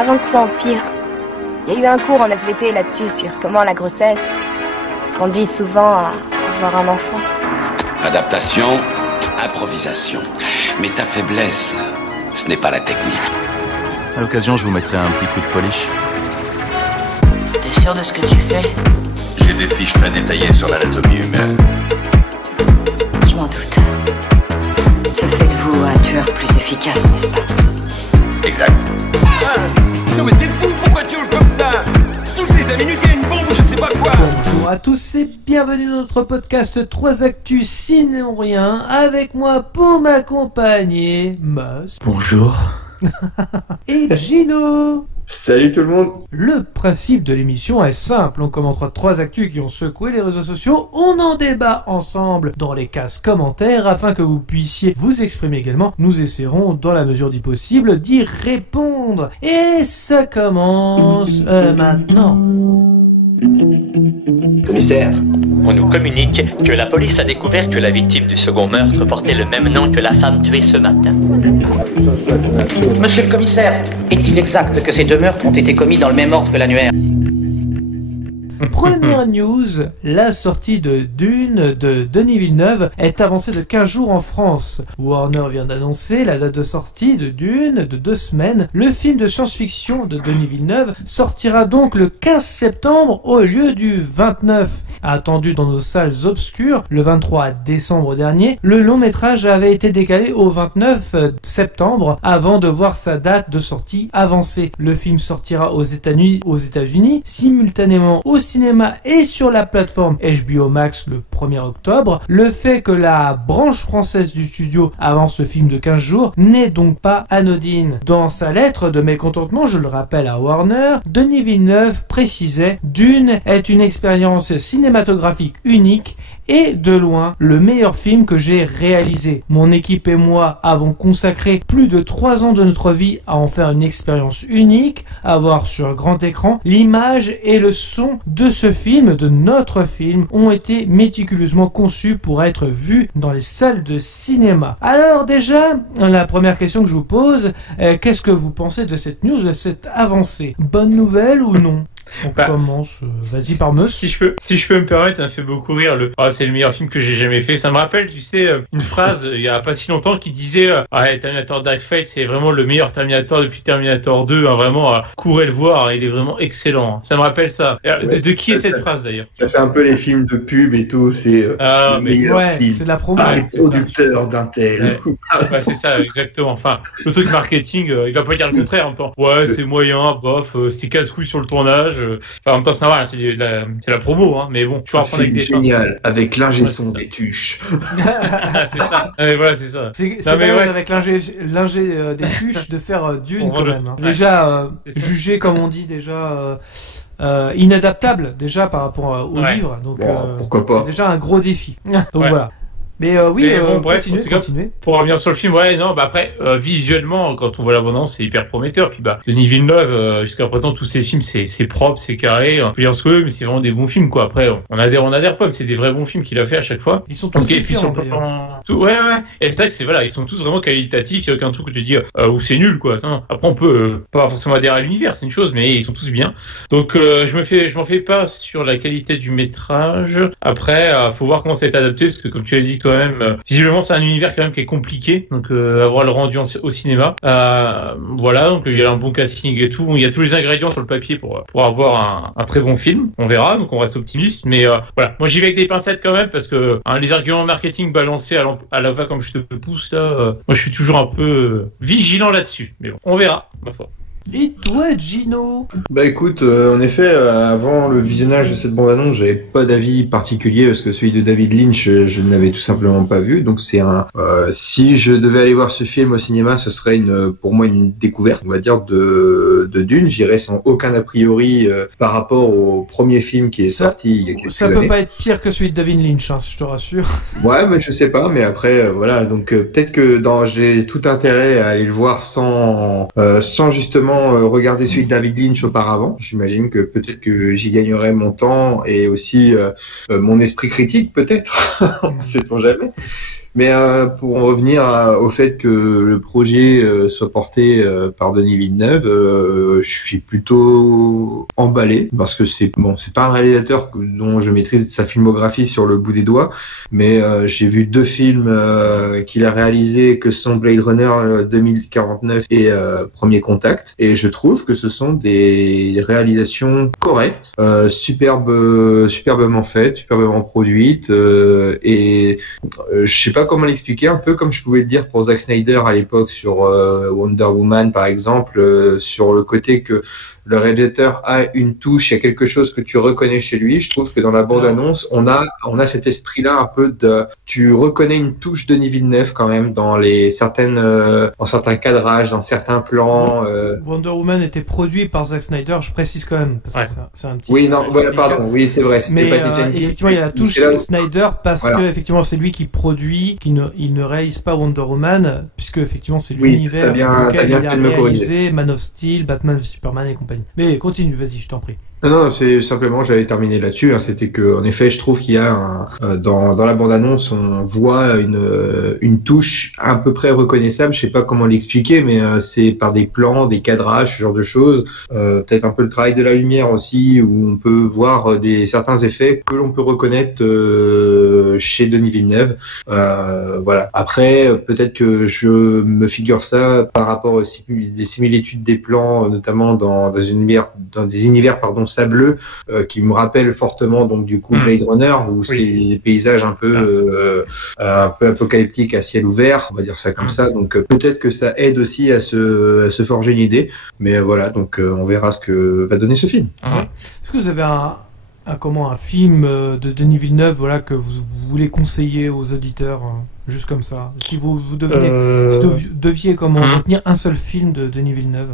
avant que ça empire. Il y a eu un cours en SVT là-dessus sur comment la grossesse conduit souvent à avoir un enfant. Adaptation, improvisation. Mais ta faiblesse, ce n'est pas la technique. À l'occasion, je vous mettrai un petit coup de polish. T'es sûr de ce que tu fais? J'ai des fiches très détaillées sur l'anatomie humaine. Je m'en doute. Ça fait de vous un tueur plus efficace, n'est-ce pas? Exact. Non mais t'es fou, pourquoi tu hurles comme ça? Toutes les 5 minutes, il y a une bombe ou je ne sais pas quoi. Bonjour à tous et bienvenue dans notre podcast 3 Actus Ciné ou Rien. Avec moi pour m'accompagner, Mas. Bonjour. Et Gino. Salut tout le monde. Le principe de l'émission est simple, on commentera 3 actus qui ont secoué les réseaux sociaux, on en débat ensemble dans les cases commentaires afin que vous puissiez vous exprimer également. Nous essaierons dans la mesure du possible d'y répondre. Et ça commence maintenant. Commissaire. On nous communique que la police a découvert que la victime du second meurtre portait le même nom que la femme tuée ce matin. Monsieur le commissaire, est-il exact que ces 2 meurtres ont été commis dans le même ordre que l'annuaire? Première news, la sortie de Dune de Denis Villeneuve est avancée de 15 jours en France. Warner vient d'annoncer la date de sortie de Dune de 2 semaines. Le film de science-fiction de Denis Villeneuve sortira donc le 15 septembre au lieu du 29. Attendu dans nos salles obscures le 23 décembre dernier, le long métrage avait été décalé au 29 septembre avant de voir sa date de sortie avancée. Le film sortira aux États-Unis simultanément au cinéma et sur la plateforme HBO Max le 1er octobre. Le fait que la branche française du studio avance le film de 15 jours n'est donc pas anodine. Dans sa lettre de mécontentement, je le rappelle à Warner, Denis Villeneuve précisait « Dune est une expérience cinématographique unique et de loin le meilleur film que j'ai réalisé. Mon équipe et moi avons consacré plus de 3 ans de notre vie à en faire une expérience unique, à voir sur grand écran. L'image et le son de ce film, de notre film, ont été méticuleusement conçus pour être vus dans les salles de cinéma. » Alors déjà, la première question que je vous pose, qu'est-ce que vous pensez de cette news, de cette avancée? Bonne nouvelle ou non? On commence, vas-y par Meus. Si je peux me permettre, ça me fait beaucoup rire. C'est le meilleur film que j'ai jamais fait. Ça me rappelle, tu sais, une phrase il y a pas si longtemps qui disait Terminator Dark Fate, c'est vraiment le meilleur Terminator depuis Terminator 2. Vraiment, courez le voir, il est vraiment excellent. Ça me rappelle ça. De qui est cette phrase d'ailleurs? Ça fait un peu les films de pub et tout. C'est le meilleur film. C'est de la promo. Producteur d'un tel. Ouais, c'est ça, exactement. Enfin, le truc marketing, il va pas dire le contraire en même temps. Ouais, c'est moyen, bof, c'était casse-couille sur le tournage. En même temps, ça va, c'est la promo, hein, mais bon, tu vas reprendre avec des génial, avec l'ingé son des tuches. C'est ça. Voilà, c'est ça. C'est pas mal avec l'ingé des tuches de faire Dune quand même. Hein. Déjà, jugé, comme on dit, déjà... inadaptable déjà par rapport au livre, donc pourquoi pas. C'est déjà un gros défi. Donc voilà. Mais oui, bref, continuez. Pour revenir sur le film, après, visuellement, quand on voit l'abondance, c'est hyper prometteur. Puis Denis Villeneuve, jusqu'à présent, tous ses films, c'est propre, c'est carré. On peut dire ce que mais c'est vraiment des bons films, quoi. Après, on adhère pas, mais c'est des vrais bons films qu'il a fait à chaque fois. Ils sont tous différents, ouais. Et c'est vrai que ils sont tous vraiment qualitatifs. Il y a aucun truc que tu dis où c'est nul, quoi. Non. Après, on peut pas forcément adhérer à l'univers, c'est une chose, mais ils sont tous bien. Donc, je m'en fais pas sur la qualité du métrage. Après, faut voir comment ça va être adapté, parce que comme tu l'as dit même, visiblement c'est un univers quand même qui est compliqué, donc avoir le rendu au cinéma, voilà, donc il y a un bon casting et tout, il y a tous les ingrédients sur le papier pour avoir un très bon film, on verra, donc on reste optimiste, mais voilà, moi j'y vais avec des pincettes quand même, parce que les arguments marketing balancés à la va comme je te pousse là, moi je suis toujours un peu vigilant là-dessus, mais bon, on verra, ma foi. Et toi, Gino? Bah écoute, en effet, avant le visionnage de cette bande-annonce, j'avais pas d'avis particulier parce que celui de David Lynch, je ne l'avais tout simplement pas vu. Donc c'est si je devais aller voir ce film au cinéma, ce serait pour moi une découverte, on va dire, de Dune. J'irais sans aucun a priori par rapport au premier film qui est sorti il y a quelques années. Ça peut pas être pire que celui de David Lynch, hein, je te rassure. Ouais, mais je sais pas. Mais après, voilà. Donc peut-être que j'ai tout intérêt à aller le voir sans justement regarder celui de David Lynch auparavant. J'imagine que peut-être que j'y gagnerais mon temps et aussi mon esprit critique, peut-être. Sait-on jamais. Mais pour en revenir au fait que le projet soit porté par Denis Villeneuve, je suis plutôt emballé parce que c'est pas un réalisateur dont je maîtrise sa filmographie sur le bout des doigts, mais j'ai vu 2 films qu'il a réalisés, que sont Blade Runner 2049 et Premier Contact, et je trouve que ce sont des réalisations correctes, superbement faites, superbement produites, et je sais pas comment l'expliquer, un peu comme je pouvais le dire pour Zack Snyder à l'époque sur Wonder Woman par exemple, sur le côté que le réalisateur a une touche, il y a quelque chose que tu reconnais chez lui. Je trouve que dans la bande-annonce, on a cet esprit-là un peu de, tu reconnais une touche Denis Villeneuve quand même dans certains cadrages, dans certains plans. Wonder Woman était produit par Zack Snyder, je précise quand même, parce que c'est un petit. Oui, non, voilà, pardon, oui, c'est vrai, c'était mais pas effectivement, il y a la touche Snyder parce que effectivement, c'est lui qui produit, il ne réalise pas Wonder Woman, puisque effectivement, c'est l'univers auquel il a réalisé Man of Steel, Batman v Superman et compagnie. Mais continue, vas-y, je t'en prie. Non, c'est simplement, j'avais terminé là-dessus. C'était que, en effet, je trouve qu'il y a dans la bande-annonce, on voit une touche à peu près reconnaissable. Je sais pas comment l'expliquer, mais c'est par des plans, des cadrages, ce genre de choses. Peut-être un peu le travail de la lumière aussi, où on peut voir certains effets que l'on peut reconnaître chez Denis Villeneuve. Voilà. Après, peut-être que je me figure ça par rapport aux des similitudes des plans, notamment dans des univers sableux, qui me rappellent fortement donc du coup Blade Runner, où c'est des paysages un peu apocalyptiques à ciel ouvert, on va dire ça comme ça. Donc peut-être que ça aide aussi à se forger une idée. Mais voilà, donc on verra ce que va donner ce film. Est-ce que vous avez un film de Denis Villeneuve, voilà, que vous voulez conseiller aux auditeurs, juste comme ça, si vous deviez retenir un seul film de Denis Villeneuve?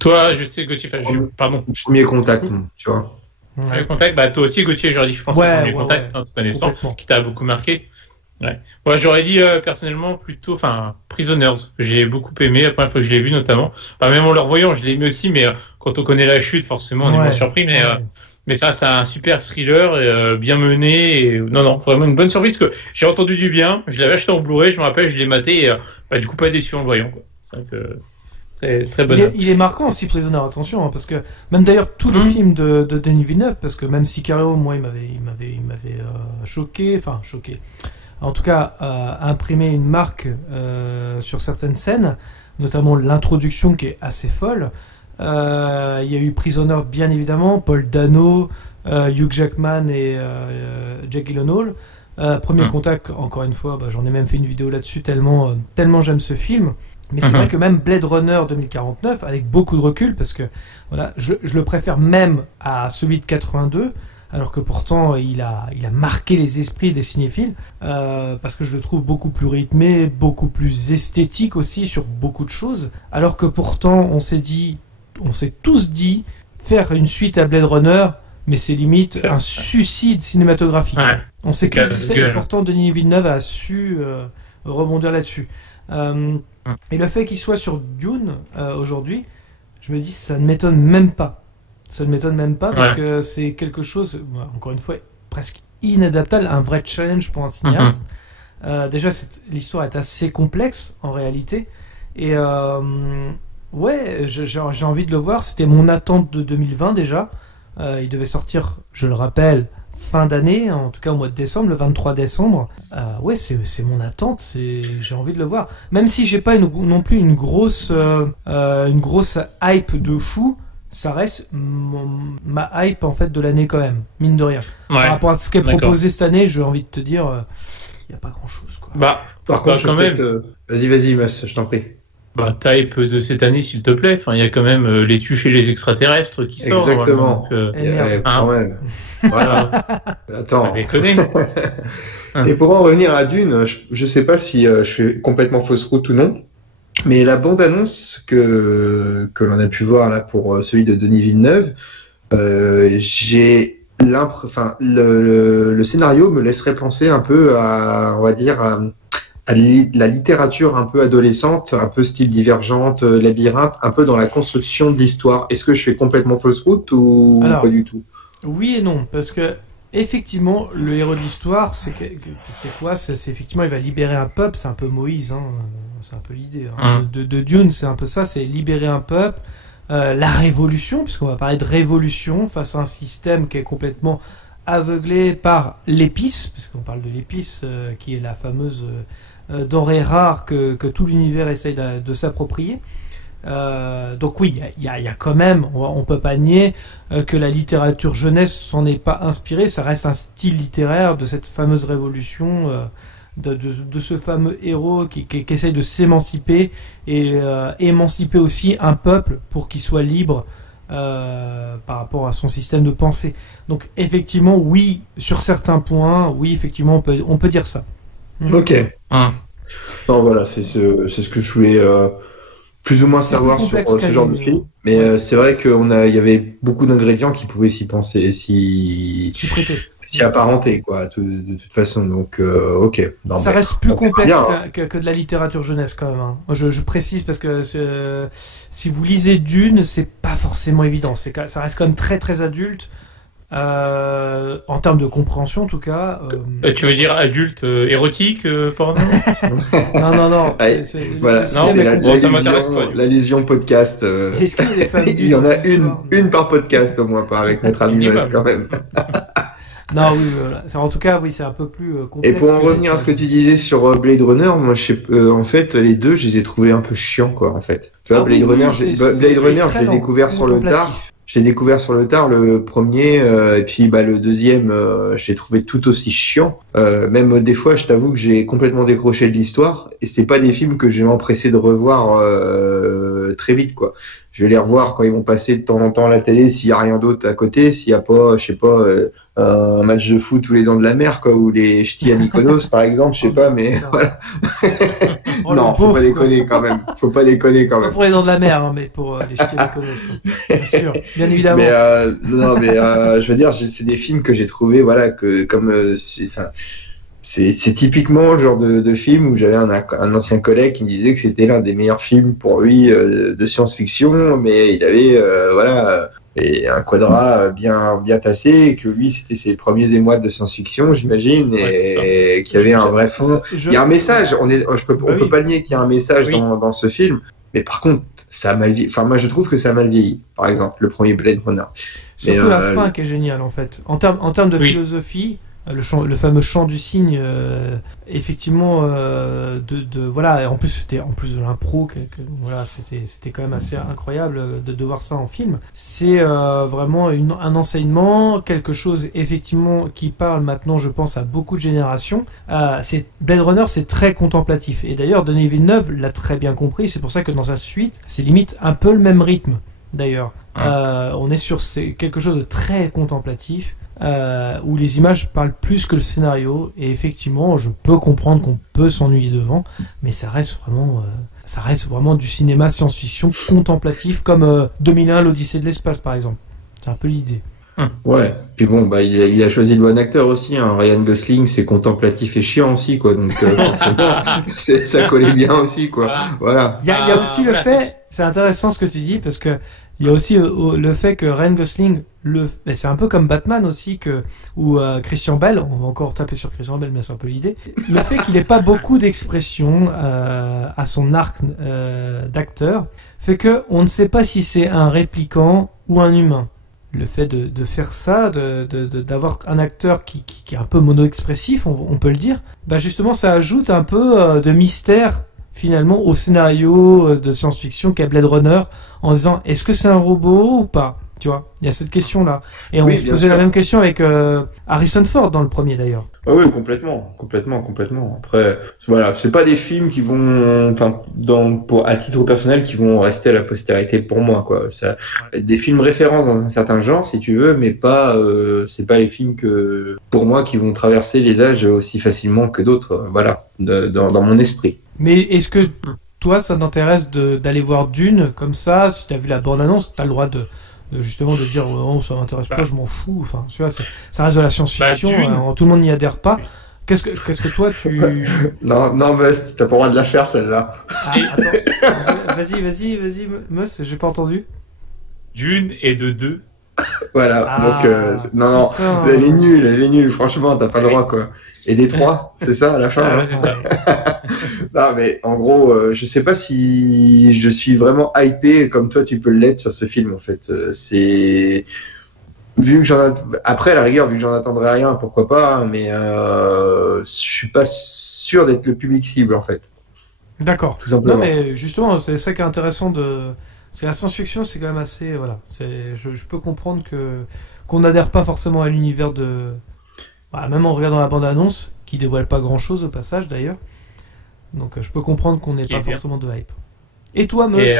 Toi, je sais, Gauthier, pardon. Premier Contact, tu vois. Premier Contact, toi aussi, Gauthier, j'aurais dit, je pense, Premier Contact, te connaissant, qui t'a beaucoup marqué. Ouais, j'aurais dit personnellement plutôt, Prisoners, que j'ai beaucoup aimé, la première fois que je l'ai vu notamment. Même en le revoyant, je l'ai aimé aussi, mais quand on connaît la chute, forcément, on est moins surpris. Mais ça, c'est un super thriller, bien mené. Et, non, vraiment une bonne surprise, que j'ai entendu du bien. Je l'avais acheté en Blu-ray, je me rappelle, je l'ai maté, et du coup, pas déçu en le voyant, quoi. C'est vrai que... Très bon. Il est marquant aussi, Prisoner, attention, parce que même d'ailleurs tous les films de Denis Villeneuve, parce que même Sicario, moi, il m'avait choqué, en tout cas imprimé une marque sur certaines scènes, notamment l'introduction qui est assez folle. Il y a eu Prisoner, bien évidemment, Paul Dano, Hugh Jackman et Jake Gyllenhaal. Premier Contact, encore une fois, j'en ai même fait une vidéo là-dessus, tellement j'aime ce film. Mais c'est vrai que même Blade Runner 2049, avec beaucoup de recul, parce que voilà, je le préfère même à celui de 82, alors que pourtant il a marqué les esprits des cinéphiles, parce que je le trouve beaucoup plus rythmé, beaucoup plus esthétique aussi sur beaucoup de choses, alors que pourtant on s'est tous dit, faire une suite à Blade Runner, mais c'est limite un suicide cinématographique. On s'est tous dit ça, et pourtant Denis Villeneuve a su rebondir là-dessus. Et le fait qu'il soit sur Dune aujourd'hui, je me dis ça ne m'étonne même pas. Ça ne m'étonne même pas parce que c'est quelque chose, encore une fois, presque inadaptable, un vrai challenge pour un cinéaste. Déjà, l'histoire est assez complexe en réalité. Et j'ai envie de le voir. C'était mon attente de 2020 déjà. Il devait sortir, je le rappelle, fin d'année, en tout cas au mois de décembre, le 23 décembre. C'est mon attente, j'ai envie de le voir. Même si j'ai pas non plus une grosse hype de fou, ça reste ma hype en fait de l'année quand même, mine de rien. Par rapport à ce qui est proposé cette année, j'ai envie de te dire, il n'y a pas grand chose, quoi. Par contre, quand même. Vas-y, Mas, je t'en prie. Type de cette année, s'il te plaît. Il y a quand même les tues chez les extraterrestres qui sortent. Exactement. Quand même. Voilà. Attends. Et pour en revenir à Dune, je sais pas si je fais complètement fausse route ou non, mais la bande-annonce que l'on a pu voir là pour celui de Denis Villeneuve, j'ai le scénario me laisserait penser un peu à, on va dire, à la littérature un peu adolescente, un peu style Divergente, Labyrinthe, un peu dans la construction de l'histoire. Est-ce que je fais complètement fausse route ou pas du tout? Oui et non, parce que effectivement, le héros de l'histoire, c'est quoi? C'est effectivement, il va libérer un peuple, c'est un peu Moïse, hein, c'est un peu l'idée hein, de Dune, c'est un peu ça, c'est libérer un peuple, la révolution, puisqu'on va parler de révolution face à un système qui est complètement aveuglé par l'épice, puisqu'on parle de l'épice, qui est la fameuse denrée rare que tout l'univers essaye de s'approprier. Donc oui, il y a quand même, on peut pas nier que la littérature jeunesse s'en est pas inspirée, ça reste un style littéraire de cette fameuse révolution, de ce fameux héros qui essaye de s'émanciper et émanciper aussi un peuple pour qu'il soit libre par rapport à son système de pensée. Donc effectivement, oui, sur certains points, oui, effectivement, on peut dire ça. Ok. Non, voilà, c'est ce que je voulais plus ou moins savoir sur ce genre de film. Mais c'est vrai qu'il y avait beaucoup d'ingrédients qui pouvaient s'y penser, s'y apparenter, quoi, de toute façon. Donc, ok. Non, ça reste plus complexe que de la littérature jeunesse, quand même. Hein. Je précise parce que si vous lisez Dune, c'est pas forcément évident. Ça reste quand même très très adulte. En termes de compréhension, en tout cas. Tu veux dire adulte érotique, porno? Non. Voilà, ça m'intéresse pas. L'allusion podcast. Est-ce qu'il y a des familles il y en a une par podcast au moins, pas avec notre ami Wes quand même. Non, oui, voilà. En tout cas, oui, c'est un peu plus complexe. Et pour en revenir à ce que tu disais sur Blade Runner, moi, en fait, les deux, je les ai trouvés un peu chiants, quoi, en fait. Tu vois, Blade Runner, je l'ai découvert sur le tard. J'ai découvert sur le tard le premier, et puis le deuxième, je l'ai trouvé tout aussi chiant. Même des fois, je t'avoue que j'ai complètement décroché de l'histoire, et c'est pas des films que je vais m'empresser de revoir très vite, quoi. Je vais les revoir quand ils vont passer de temps en temps à la télé, s'il y a rien d'autre à côté, s'il y a pas, je sais pas, un match de foot ou les Dents de la Mer, quoi, ou les ch'tis à Mykonos, par exemple, je sais pas, mais voilà. Non, faut pas déconner quand même. Faut pas déconner quand même. Pas pour les Dents de la Mer, hein, mais pour les ch'tis à Mykonos. Bien sûr, bien évidemment. Mais je veux dire, c'est des films que j'ai trouvé, voilà, que comme c'est typiquement le genre de film où j'avais un ancien collègue qui me disait que c'était l'un des meilleurs films pour lui de science-fiction, mais il avait et un quadra bien tassé, et que lui c'était ses premiers émois de science-fiction, j'imagine, et qu'il y avait un vrai fond. Il y a un message, on peut pas nier qu'il y a un message dans ce film, mais par contre ça a mal vieilli. Enfin, moi je trouve que ça a mal vieilli, par exemple le premier Blade Runner. Surtout la fin qui est géniale en fait, en termes de philosophie. Le fameux chant du cygne, effectivement, voilà. En plus, c'était de l'impro, voilà, c'était quand même assez incroyable de voir ça en film. C'est vraiment un enseignement, quelque chose effectivement qui parle maintenant, je pense, à beaucoup de générations. Blade Runner, c'est très contemplatif. Et d'ailleurs, Denis Villeneuve l'a très bien compris. C'est pour ça que dans sa suite, c'est limite un peu le même rythme. D'ailleurs, on est sur quelque chose de très contemplatif. Où les images parlent plus que le scénario, et effectivement je peux comprendre qu'on peut s'ennuyer devant, mais ça reste vraiment du cinéma science-fiction contemplatif, comme 2001 l'Odyssée de l'espace par exemple. C'est un peu l'idée. Ouais, puis bon, il a choisi le bon acteur aussi, hein. Ryan Gosling, c'est contemplatif et chiant aussi, quoi, donc forcément ça collait bien aussi, quoi. Voilà. Il y a aussi le fait, c'est intéressant ce que tu dis, parce que il y a aussi le fait que Ryan Gosling, c'est un peu comme Batman aussi, ou Christian Bale, on va encore taper sur Christian Bale, mais c'est un peu l'idée. Le fait qu'il n'ait pas beaucoup d'expression à son arc d'acteur, fait que on ne sait pas si c'est un répliquant ou un humain. Le fait de faire ça, d'avoir un acteur qui est un peu mono-expressif, on peut le dire, justement ça ajoute un peu de mystère finalement au scénario de science-fiction qu'est Blade Runner, en disant est-ce que c'est un robot ou pas, tu vois, il y a cette question là, et on se posait la même question avec Harrison Ford dans le premier d'ailleurs. Oui, complètement. Après, voilà, c'est pas des films qui vont, à titre personnel, qui vont rester à la postérité pour moi, quoi. Ça, des films références dans un certain genre, si tu veux, mais pas, c'est pas les films que, pour moi, qui vont traverser les âges aussi facilement que d'autres, voilà, dans mon esprit. Mais est-ce que toi, ça t'intéresse d'aller voir Dune comme ça? Si t'as vu la bande-annonce, t'as le droit justement de dire oh, ça m'intéresse pas, je m'en fous. Enfin, tu vois, ça reste de la science-fiction. Tout le monde n'y adhère pas. Qu'est-ce que toi tu Non, Mus, t'as pas le droit de la faire celle-là. Attends, vas-y, Mus, j'ai pas entendu. Dune et de 2. Voilà, Ah, donc non, putain. elle est nulle, franchement, t'as pas le droit, quoi. Et Détroit, c'est ça, à la fin? Ah, ouais, c'est ça. Non, mais en gros, je sais pas si je suis vraiment hypé comme toi, tu peux l'être sur ce film, en fait. C'est... Vu que après, à la rigueur, vu que j'en attendrai rien, pourquoi pas, hein, mais je suis pas sûr d'être le public cible, en fait. D'accord. Tout simplement. Non, mais justement, c'est ça qui est intéressant de. C'est la science-fiction, c'est quand même assez. Voilà. Je peux comprendre qu'on n'adhère pas forcément à l'univers de. Voilà, même en regardant la bande-annonce, qui dévoile pas grand-chose au passage d'ailleurs. Donc je peux comprendre qu'on n'ait Qui pas est bien. forcément de hype. Et toi, Meus? Et,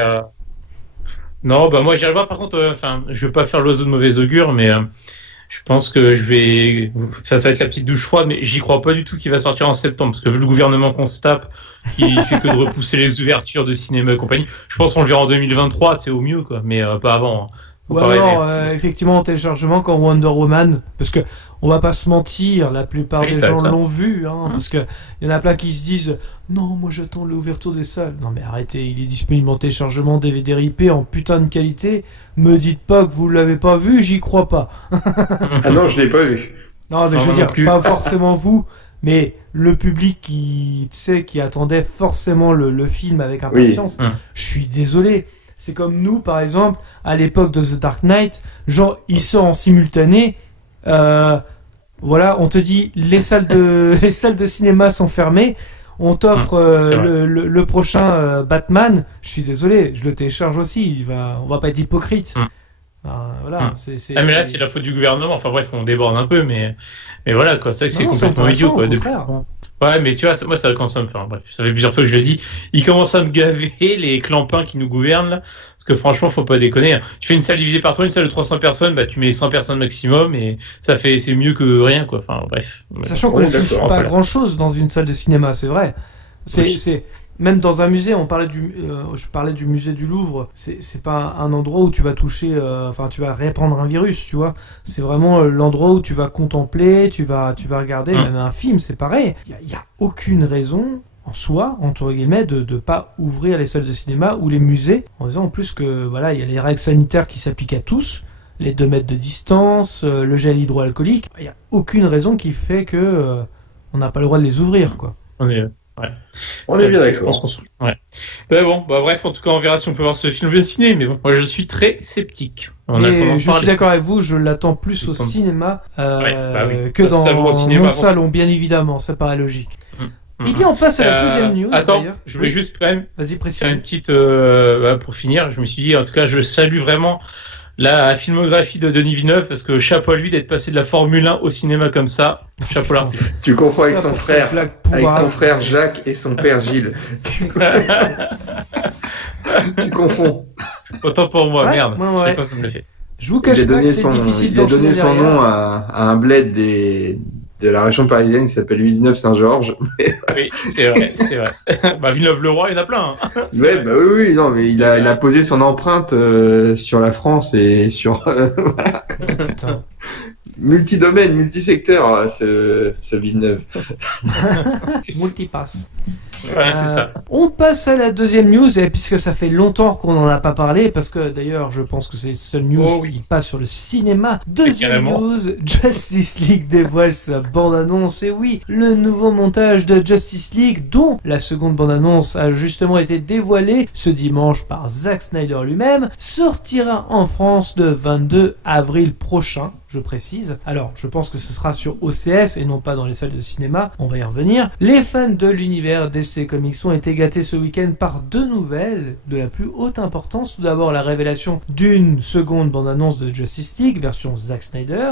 non, bah moi j'irai voir. Par contre, enfin, je veux pas faire l'oiseau de mauvais augure, mais je pense que je vais. Ça va être la petite douche froide, mais j'y crois pas du tout qu'il va sortir en septembre, parce que vu le gouvernement qu'on se tape, qui fait que de repousser les ouvertures de cinéma et compagnie, je pense qu'on le verra en 2023, c'est au mieux, quoi, mais pas avant. Hein. Faut Ou pas alors, rêver. effectivement, en téléchargement quand Wonder Woman, parce que on va pas se mentir, la plupart Oui, des ça va gens être ça. l'ont vu, hein, parce que il y en a plein qui se disent non, moi j'attends l'ouverture des salles. Non mais arrêtez, il est disponible en téléchargement DVD RIP en putain de qualité. Me dites pas que vous l'avez pas vu, j'y crois pas. Ah non, je l'ai pas vu. Non, mais Non, je veux moi dire, non plus. pas forcément vous, mais le public qui, tu sais, qui attendait forcément le film avec impatience. Oui. Je suis désolé. C'est comme nous, par exemple, à l'époque de The Dark Knight, genre, il sort en simultané. Voilà, on te dit, les salles de cinéma sont fermées. On t'offre c'est vrai. le prochain Batman. Je suis désolé, je le télécharge aussi. On va pas être hypocrite. Voilà, c'est. Ah, mais là, c'est la faute du gouvernement. Enfin bref, on déborde un peu, mais voilà, quoi. C'est vrai que c'est Non, complètement intéressant, idiot, quoi. au contraire. Ouais, mais tu vois, moi, ça commence à me faire. Bref, ça fait plusieurs fois que je le dis. Ils commencent à me gaver, les clampins qui nous gouvernent, là. Parce que franchement, faut pas déconner. Hein. Tu fais une salle divisée par 3, une salle de 300 personnes, bah, tu mets 100 personnes maximum et c'est mieux que rien, quoi. Enfin, bref. Sachant qu'on Ouais, ne touche d'accord. pas Voilà. grand chose dans une salle de cinéma, c'est vrai. Oui. C'est même dans un musée, je parlais du musée du Louvre. C'est pas un endroit où tu vas toucher, enfin tu vas répandre un virus, tu vois. C'est vraiment l'endroit où tu vas contempler, tu vas regarder, même un film, c'est pareil. Il y a aucune raison en soi, entre guillemets, de pas ouvrir les salles de cinéma ou les musées, en disant en plus que voilà, il y a les règles sanitaires qui s'appliquent à tous. Les 2 mètres de distance, le gel hydroalcoolique, il n'y a aucune raison qui fait que on n'a pas le droit de les ouvrir, quoi. On est bien d'accord. Ouais. Mais bon, bah bref, en tout cas, on verra si on peut voir ce film bien ciné. Mais bon, moi, je suis très sceptique. Mais je suis d'accord avec vous, je l'attends plus au cinéma que Ça, ça vaut au dans cinéma mon avant. salon, bien évidemment, ça paraît logique. Et bien, on passe à la deuxième news. Attends, d'ailleurs. je voulais juste quand même Vas-y, précise. faire une petite pour finir. Je me suis dit, en tout cas, je salue vraiment la filmographie de Denis Villeneuve parce que chapeau à lui d'être passé de la Formule 1 au cinéma comme ça. Chapeau à l'artiste. Tu confonds avec Ça, son pour frère, cette blague avec pourrave. son frère Jacques et son père Gilles. Tu confonds. Autant pour moi, Ouais, merde. ouais, Je ouais. sais pas si ça me l'a fait. Je vous cache pas que c'est difficile il a d'enchaîner donné son derrière. nom à un bled de la région parisienne qui s'appelle Villeneuve-Saint-Georges. Oui, c'est vrai, c'est vrai. Bah, Villeneuve-le-Roi, il y en a plein. Hein. Ouais, bah oui, non, mais il a posé son empreinte sur la France et sur voilà. Putain. Multidomaine, multisecteur, ce Villeneuve. Multipass. Voilà, c'est ça. On passe à la deuxième news, et puisque ça fait longtemps qu'on n'en a pas parlé, parce que d'ailleurs je pense que c'est le seul news qui passe sur le cinéma. Deuxième carrément. news, Justice League dévoile sa bande-annonce, et oui, le nouveau montage de Justice League, dont la seconde bande-annonce a justement été dévoilée ce dimanche par Zack Snyder lui-même, sortira en France le 22 avril prochain. Je précise. Alors, je pense que ce sera sur OCS et non pas dans les salles de cinéma. On va y revenir. Les fans de l'univers DC Comics ont été gâtés ce week-end par 2 nouvelles de la plus haute importance. Tout d'abord, la révélation d'une seconde bande-annonce de Justice League, version Zack Snyder,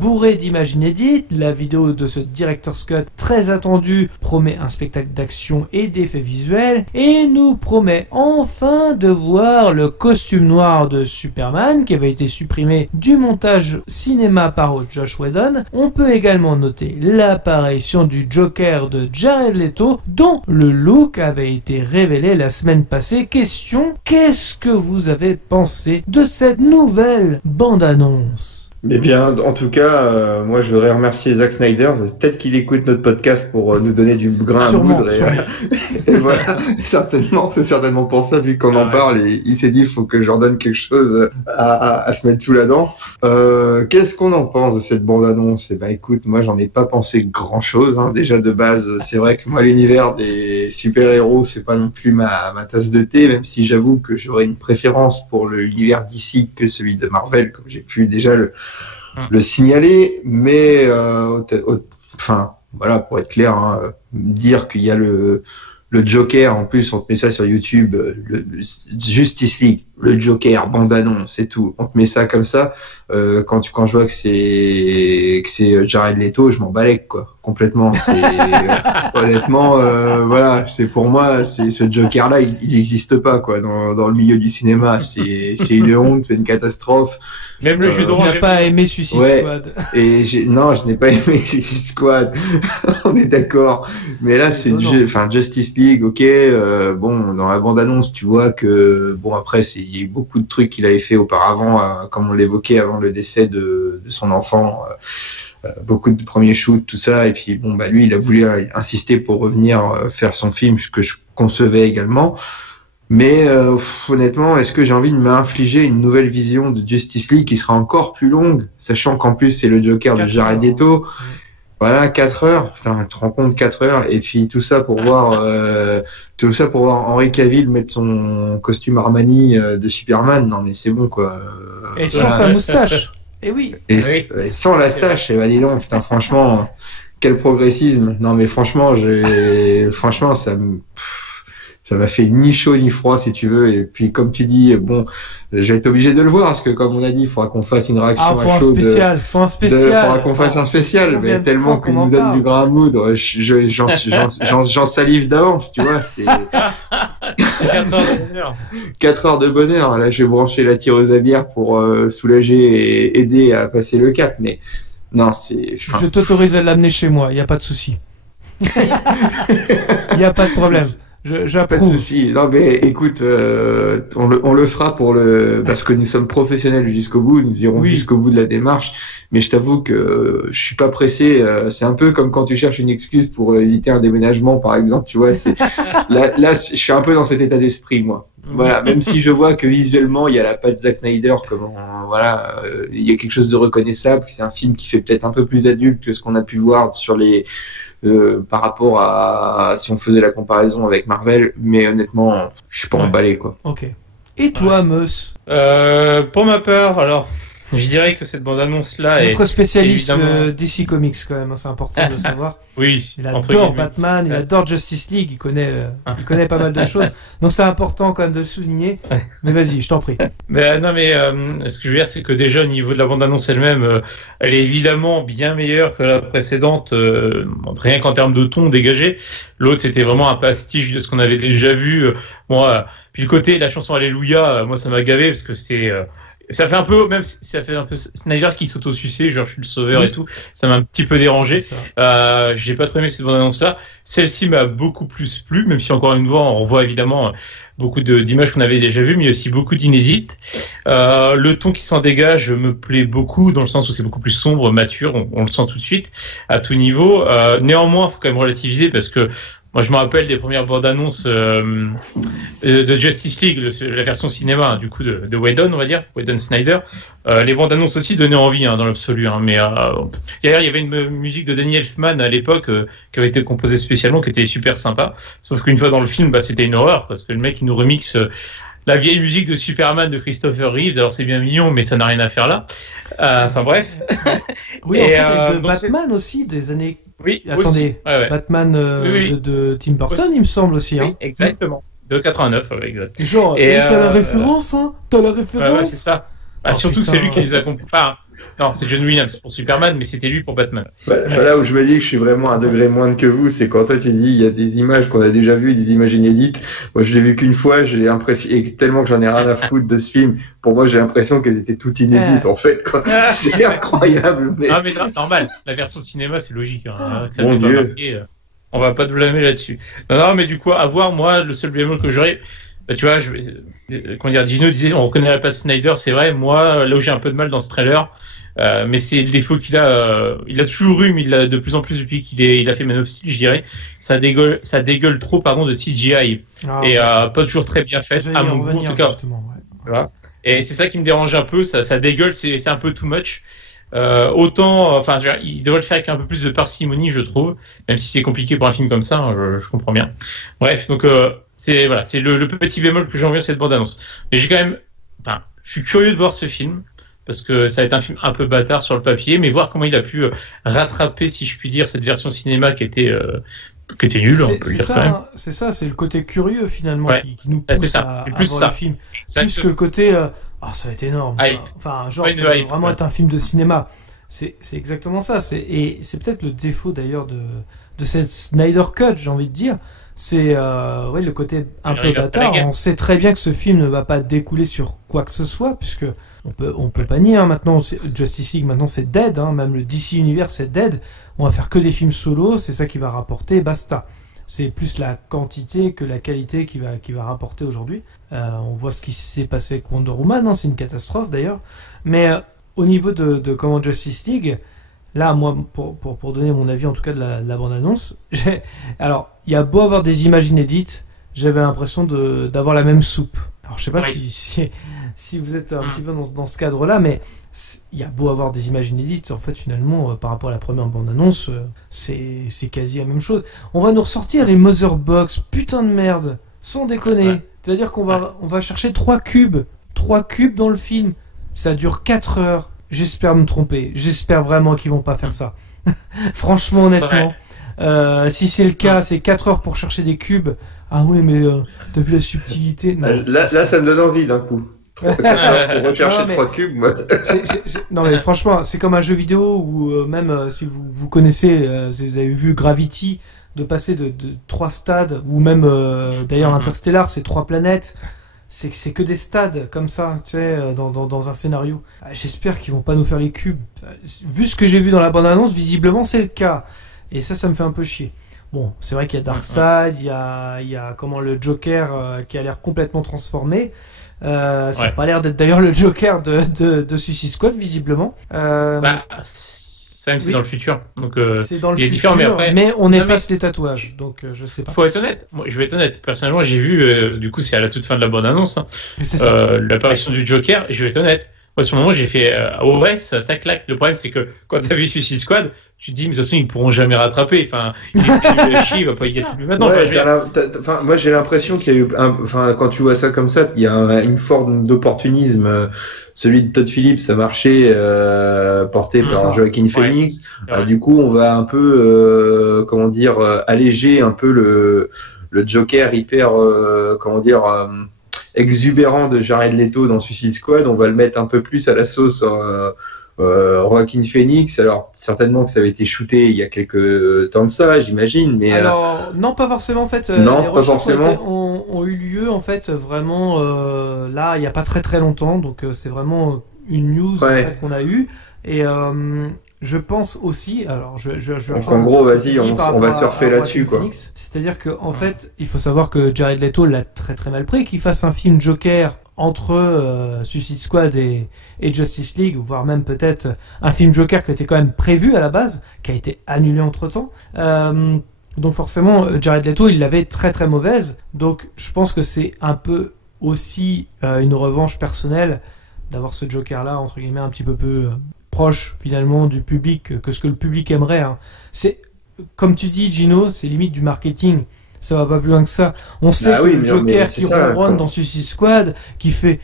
bourrée d'images inédites. La vidéo de ce Director's Cut très attendu promet un spectacle d'action et d'effets visuels et nous promet enfin de voir le costume noir de Superman qui avait été supprimé du montage cinéma par Josh Whedon. On peut également noter l'apparition du Joker de Jared Leto dont le look avait été révélé la semaine passée. Question, qu'est-ce que vous avez pensé de cette nouvelle bande-annonce ? Eh bien, en tout cas, moi, je voudrais remercier Zack Snyder. Peut-être qu'il écoute notre podcast pour nous donner du grain à moudre. Et voilà, certainement, c'est certainement pour ça, vu qu'on en parle, et il s'est dit, il faut que je leur donne quelque chose à se mettre sous la dent. Qu'est-ce qu'on en pense de cette bande-annonce? Eh ben, écoute, moi, j'en ai pas pensé grand-chose. Hein. Déjà, de base, c'est vrai que moi, l'univers des super-héros, c'est pas non plus ma tasse de thé, même si j'avoue que j'aurais une préférence pour l'univers d'ici que celui de Marvel, comme j'ai pu déjà le signaler, mais enfin voilà, pour être clair, hein, dire qu'il y a le Joker, en plus on te met ça sur YouTube, le Justice League, le Joker, bande-annonce, c'est tout, on te met ça comme ça, quand je vois que c'est Jared Leto, je m'en balèque quoi, complètement. Honnêtement, voilà, c'est pour moi, c'est ce Joker là, il n'existe pas quoi dans le milieu du cinéma, c'est une honte, c'est une catastrophe. Même le jeu d'orange. Tu n'as pas aimé Suicide Squad. Et non, je n'ai pas aimé Suicide Squad. On est d'accord. Mais là, c'est Justice League, ok. Bon, dans la bande-annonce, tu vois que bon après, il y a eu beaucoup de trucs qu'il avait fait auparavant, comme on l'évoquait avant le décès de son enfant. Beaucoup de premiers shoots, tout ça. Et puis bon, bah lui, il a voulu insister pour revenir faire son film, ce que je concevais également. Mais honnêtement, est-ce que j'ai envie de m'infliger une nouvelle vision de Justice League qui sera encore plus longue, sachant qu'en plus c'est le Joker de Jared Leto. Voilà, 4 heures. Putain, tu te rends compte, 4 heures. Et puis tout ça pour voir Henry Cavill mettre son costume Armani de Superman. Non mais c'est bon quoi. Et sans sa moustache. Et oui. Et sans la stache. Et bah dis donc, putain, franchement, quel progressisme. Non mais franchement, ça m'a fait ni chaud ni froid si tu veux, et puis comme tu dis, bon, je vais être obligé de le voir parce que comme on a dit, il faudra qu'on fasse une réaction à chaud. Il faudra qu'on fasse un spécial, mais tellement qu'il nous donne du grain à moudre, j'en salive d'avance, tu vois. C'est 4 heures de bonheur. 4 heures de bonheur. Là, je vais brancher la tireuse à bière pour soulager et aider à passer le cap, mais non, c'est. Je t'autorise à l'amener chez moi, il y a pas de souci. Il y a pas de problème. J'approuve. Pas de souci. Non mais écoute, on le fera parce que nous sommes professionnels jusqu'au bout, nous irons jusqu'au bout de la démarche. Mais je t'avoue que je suis pas pressé. C'est un peu comme quand tu cherches une excuse pour éviter un déménagement, par exemple. Tu vois, là, je suis un peu dans cet état d'esprit, moi. Voilà, même si je vois que visuellement il y a la patte Zack Snyder, il y a quelque chose de reconnaissable. C'est un film qui fait peut-être un peu plus adulte que ce qu'on a pu voir sur par rapport à si on faisait la comparaison avec Marvel, mais honnêtement, je suis pas emballé quoi. Ok. Et toi, Meus? Pour ma part, alors, je dirais que cette bande-annonce-là est... Notre spécialiste DC Comics, quand même, c'est important de savoir. Oui. Il adore Batman, il adore Justice League, il connaît pas mal de choses. Donc c'est important quand même de le souligner. Mais vas-y, je t'en prie. Ce que je veux dire, c'est que déjà, au niveau de la bande-annonce elle-même, elle est évidemment bien meilleure que la précédente, rien qu'en termes de ton dégagé. L'autre, c'était vraiment un pastiche de ce qu'on avait déjà vu. Puis le côté, la chanson Alléluia, moi, ça m'a gavé, parce que ça fait un peu Snyder qui s'auto-suçait, genre je suis le sauveur et tout. Ça m'a un petit peu dérangé. J'ai pas trop aimé cette bande-annonce-là. Celle-ci m'a beaucoup plus plu, même si encore une fois, on revoit évidemment beaucoup d'images qu'on avait déjà vues, mais il y a aussi beaucoup d'inédites. Le ton qui s'en dégage me plaît beaucoup, dans le sens où c'est beaucoup plus sombre, mature, on le sent tout de suite, à tout niveau. Néanmoins, il faut quand même relativiser, parce que moi, je me rappelle des premières bandes annonces de Justice League, la version cinéma, du coup, de Whedon, on va dire, Whedon Snyder. Les bandes annonces aussi donnaient envie, dans l'absolu. Mais d'ailleurs, il y avait une musique de Danny Elfman à l'époque qui avait été composée spécialement, qui était super sympa. Sauf qu'une fois dans le film, c'était une horreur, parce que le mec, il nous remixe la vieille musique de Superman de Christopher Reeves. Alors, c'est bien mignon, mais ça n'a rien à faire là. Enfin, bref. Oui, et de Batman aussi, des années... Oui, attendez, Batman de Tim Burton, il me semble aussi. Oui, exactement. De 89, exact. Genre, t'as la référence, hein? T'as la référence? Ouais, c'est ça. Surtout que c'est lui qui les accompagne. Enfin, non, c'est John Williams pour Superman, mais c'était lui pour Batman. Là où je me dis que je suis vraiment un degré moindre que vous, c'est quand toi tu dis il y a des images qu'on a déjà vues, des images inédites. Moi, je l'ai vu qu'une fois, j'ai l'impression, et tellement que j'en ai rien à foutre de ce film, pour moi, j'ai l'impression qu'elles étaient toutes inédites, en fait, quoi. C'est incroyable, mais. Non, mais normal. La version cinéma, c'est logique, hein. Mon Dieu. On va pas te blâmer là-dessus. Non, mais du coup, à voir, moi, le seul bémol que j'aurais, tu vois, Gino disait, on reconnaît pas Snyder, c'est vrai. Moi, là où j'ai un peu de mal dans ce trailer, Mais c'est le défaut qu'il a. Il a toujours eu, mais il l'a de plus en plus depuis il a fait Man of Steel, je dirais. Ça dégueule trop, de CGI. Pas toujours très bien fait, à mon goût en tout cas. Voilà. Et c'est ça qui me dérange un peu. Ça dégueule, c'est un peu too much. Il devrait le faire avec un peu plus de parcimonie, je trouve, même si c'est compliqué pour un film comme ça, je comprends bien. Bref, donc c'est le petit bémol que j'en viens à cette bande-annonce. Mais je suis curieux de voir ce film parce que ça va être un film un peu bâtard sur le papier, mais voir comment il a pu rattraper, si je puis dire, cette version cinéma qui était nulle, on peut le dire quand même. C'est ça, c'est le côté curieux finalement qui nous pousse à voir le film, plus que le côté ça va être énorme. Ça va vraiment être un film de cinéma. C'est exactement ça. Et c'est peut-être le défaut d'ailleurs de cette Snyder Cut, j'ai envie de dire. C'est le côté un peu bâtard. On sait très bien que ce film ne va pas découler sur quoi que ce soit, puisque on peut pas nier. Maintenant, Justice League, maintenant c'est dead. Même le DC Universe c'est dead. On va faire que des films solo. C'est ça qui va rapporter. Basta. C'est plus la quantité que la qualité qui va rapporter aujourd'hui. On voit ce qui s'est passé avec Wonder Woman, c'est une catastrophe d'ailleurs. Mais au niveau de comment Justice League, là, moi, pour donner mon avis en tout cas de la bande-annonce, alors, il y a beau avoir des images inédites, j'avais l'impression d'avoir la même soupe. Alors, je sais pas si vous êtes un petit peu dans ce cadre-là, mais il y a beau avoir des images inédites, en fait, finalement, par rapport à la première bande-annonce, c'est quasi la même chose. On va nous ressortir les Motherbox, putain de merde, sans déconner. C'est-à-dire qu'on va chercher 3 cubes dans le film. Ça dure 4 heures. J'espère me tromper. J'espère vraiment qu'ils vont pas faire ça. Franchement, honnêtement. Si c'est le cas, c'est 4 heures pour chercher des cubes. Ah ouais, mais t'as vu la subtilité? Non. Là, ça me donne envie d'un coup. Pour rechercher 3 cubes, moi. Non, mais franchement, c'est comme un jeu vidéo où même si vous connaissez, si vous avez vu Gravity, de passer de 3 stades, ou même d'ailleurs Interstellar, c'est 3 planètes. C'est que des stades comme ça, tu sais, dans un scénario. J'espère qu'ils vont pas nous faire les cubes. Vu ce que j'ai vu dans la bande-annonce, visiblement c'est le cas. Et ça me fait un peu chier. Bon, c'est vrai qu'il y a Darkseid, il y a comment le Joker qui a l'air complètement transformé. Ça n'a pas l'air d'être d'ailleurs le Joker de Suicide Squad, visiblement. C'est dans le futur, donc c'est dans le futur, mais on efface les tatouages, donc je sais pas. Faut être honnête. Moi, je vais être honnête. Personnellement, j'ai vu, du coup, c'est à la toute fin de la bande-annonce, l'apparition du Joker. Et je vais être honnête. Moi, à ce moment, j'ai fait, ça claque. Le problème, c'est que quand t'as vu Suicide Squad, tu te dis, mais de toute façon, ils pourront jamais rattraper. Enfin, il est chier, il va pas y être plus maintenant. Moi, j'ai l'impression qu'il y a eu, quand tu vois ça comme ça, il y a une forme d'opportunisme. Celui de Todd Phillips a marché, porté par Joaquin Phoenix. Du coup, on va un peu, alléger un peu le Joker hyper, exubérant de Jared Leto dans Suicide Squad. On va le mettre un peu plus à la sauce Joaquin Phoenix. Alors, certainement que ça avait été shooté il y a quelques temps de ça, j'imagine. Mais alors, non, pas forcément, en fait. Non, les pas forcément. ont eu lieu, en fait, vraiment, là, il n'y a pas très très longtemps. Donc, c'est vraiment une news en fait, qu'on a eue. Et je pense aussi, alors donc en gros, vas-y, on va surfer là-dessus, quoi. C'est-à-dire que en fait, il faut savoir que Jared Leto l'a très très mal pris, qu'il fasse un film Joker entre Suicide Squad et Justice League, voire même peut-être un film Joker qui était quand même prévu à la base, qui a été annulé entre-temps. Donc forcément, Jared Leto, il l'avait très très mauvaise. Donc je pense que c'est un peu aussi une revanche personnelle d'avoir ce Joker-là, entre guillemets, un petit peu plus proche finalement du public, que ce que le public aimerait. C'est, comme tu dis, Gino, c'est limite du marketing. Ça va pas plus loin que ça. On sait que le Joker qui ronronne dans Suicide Squad, qui fait...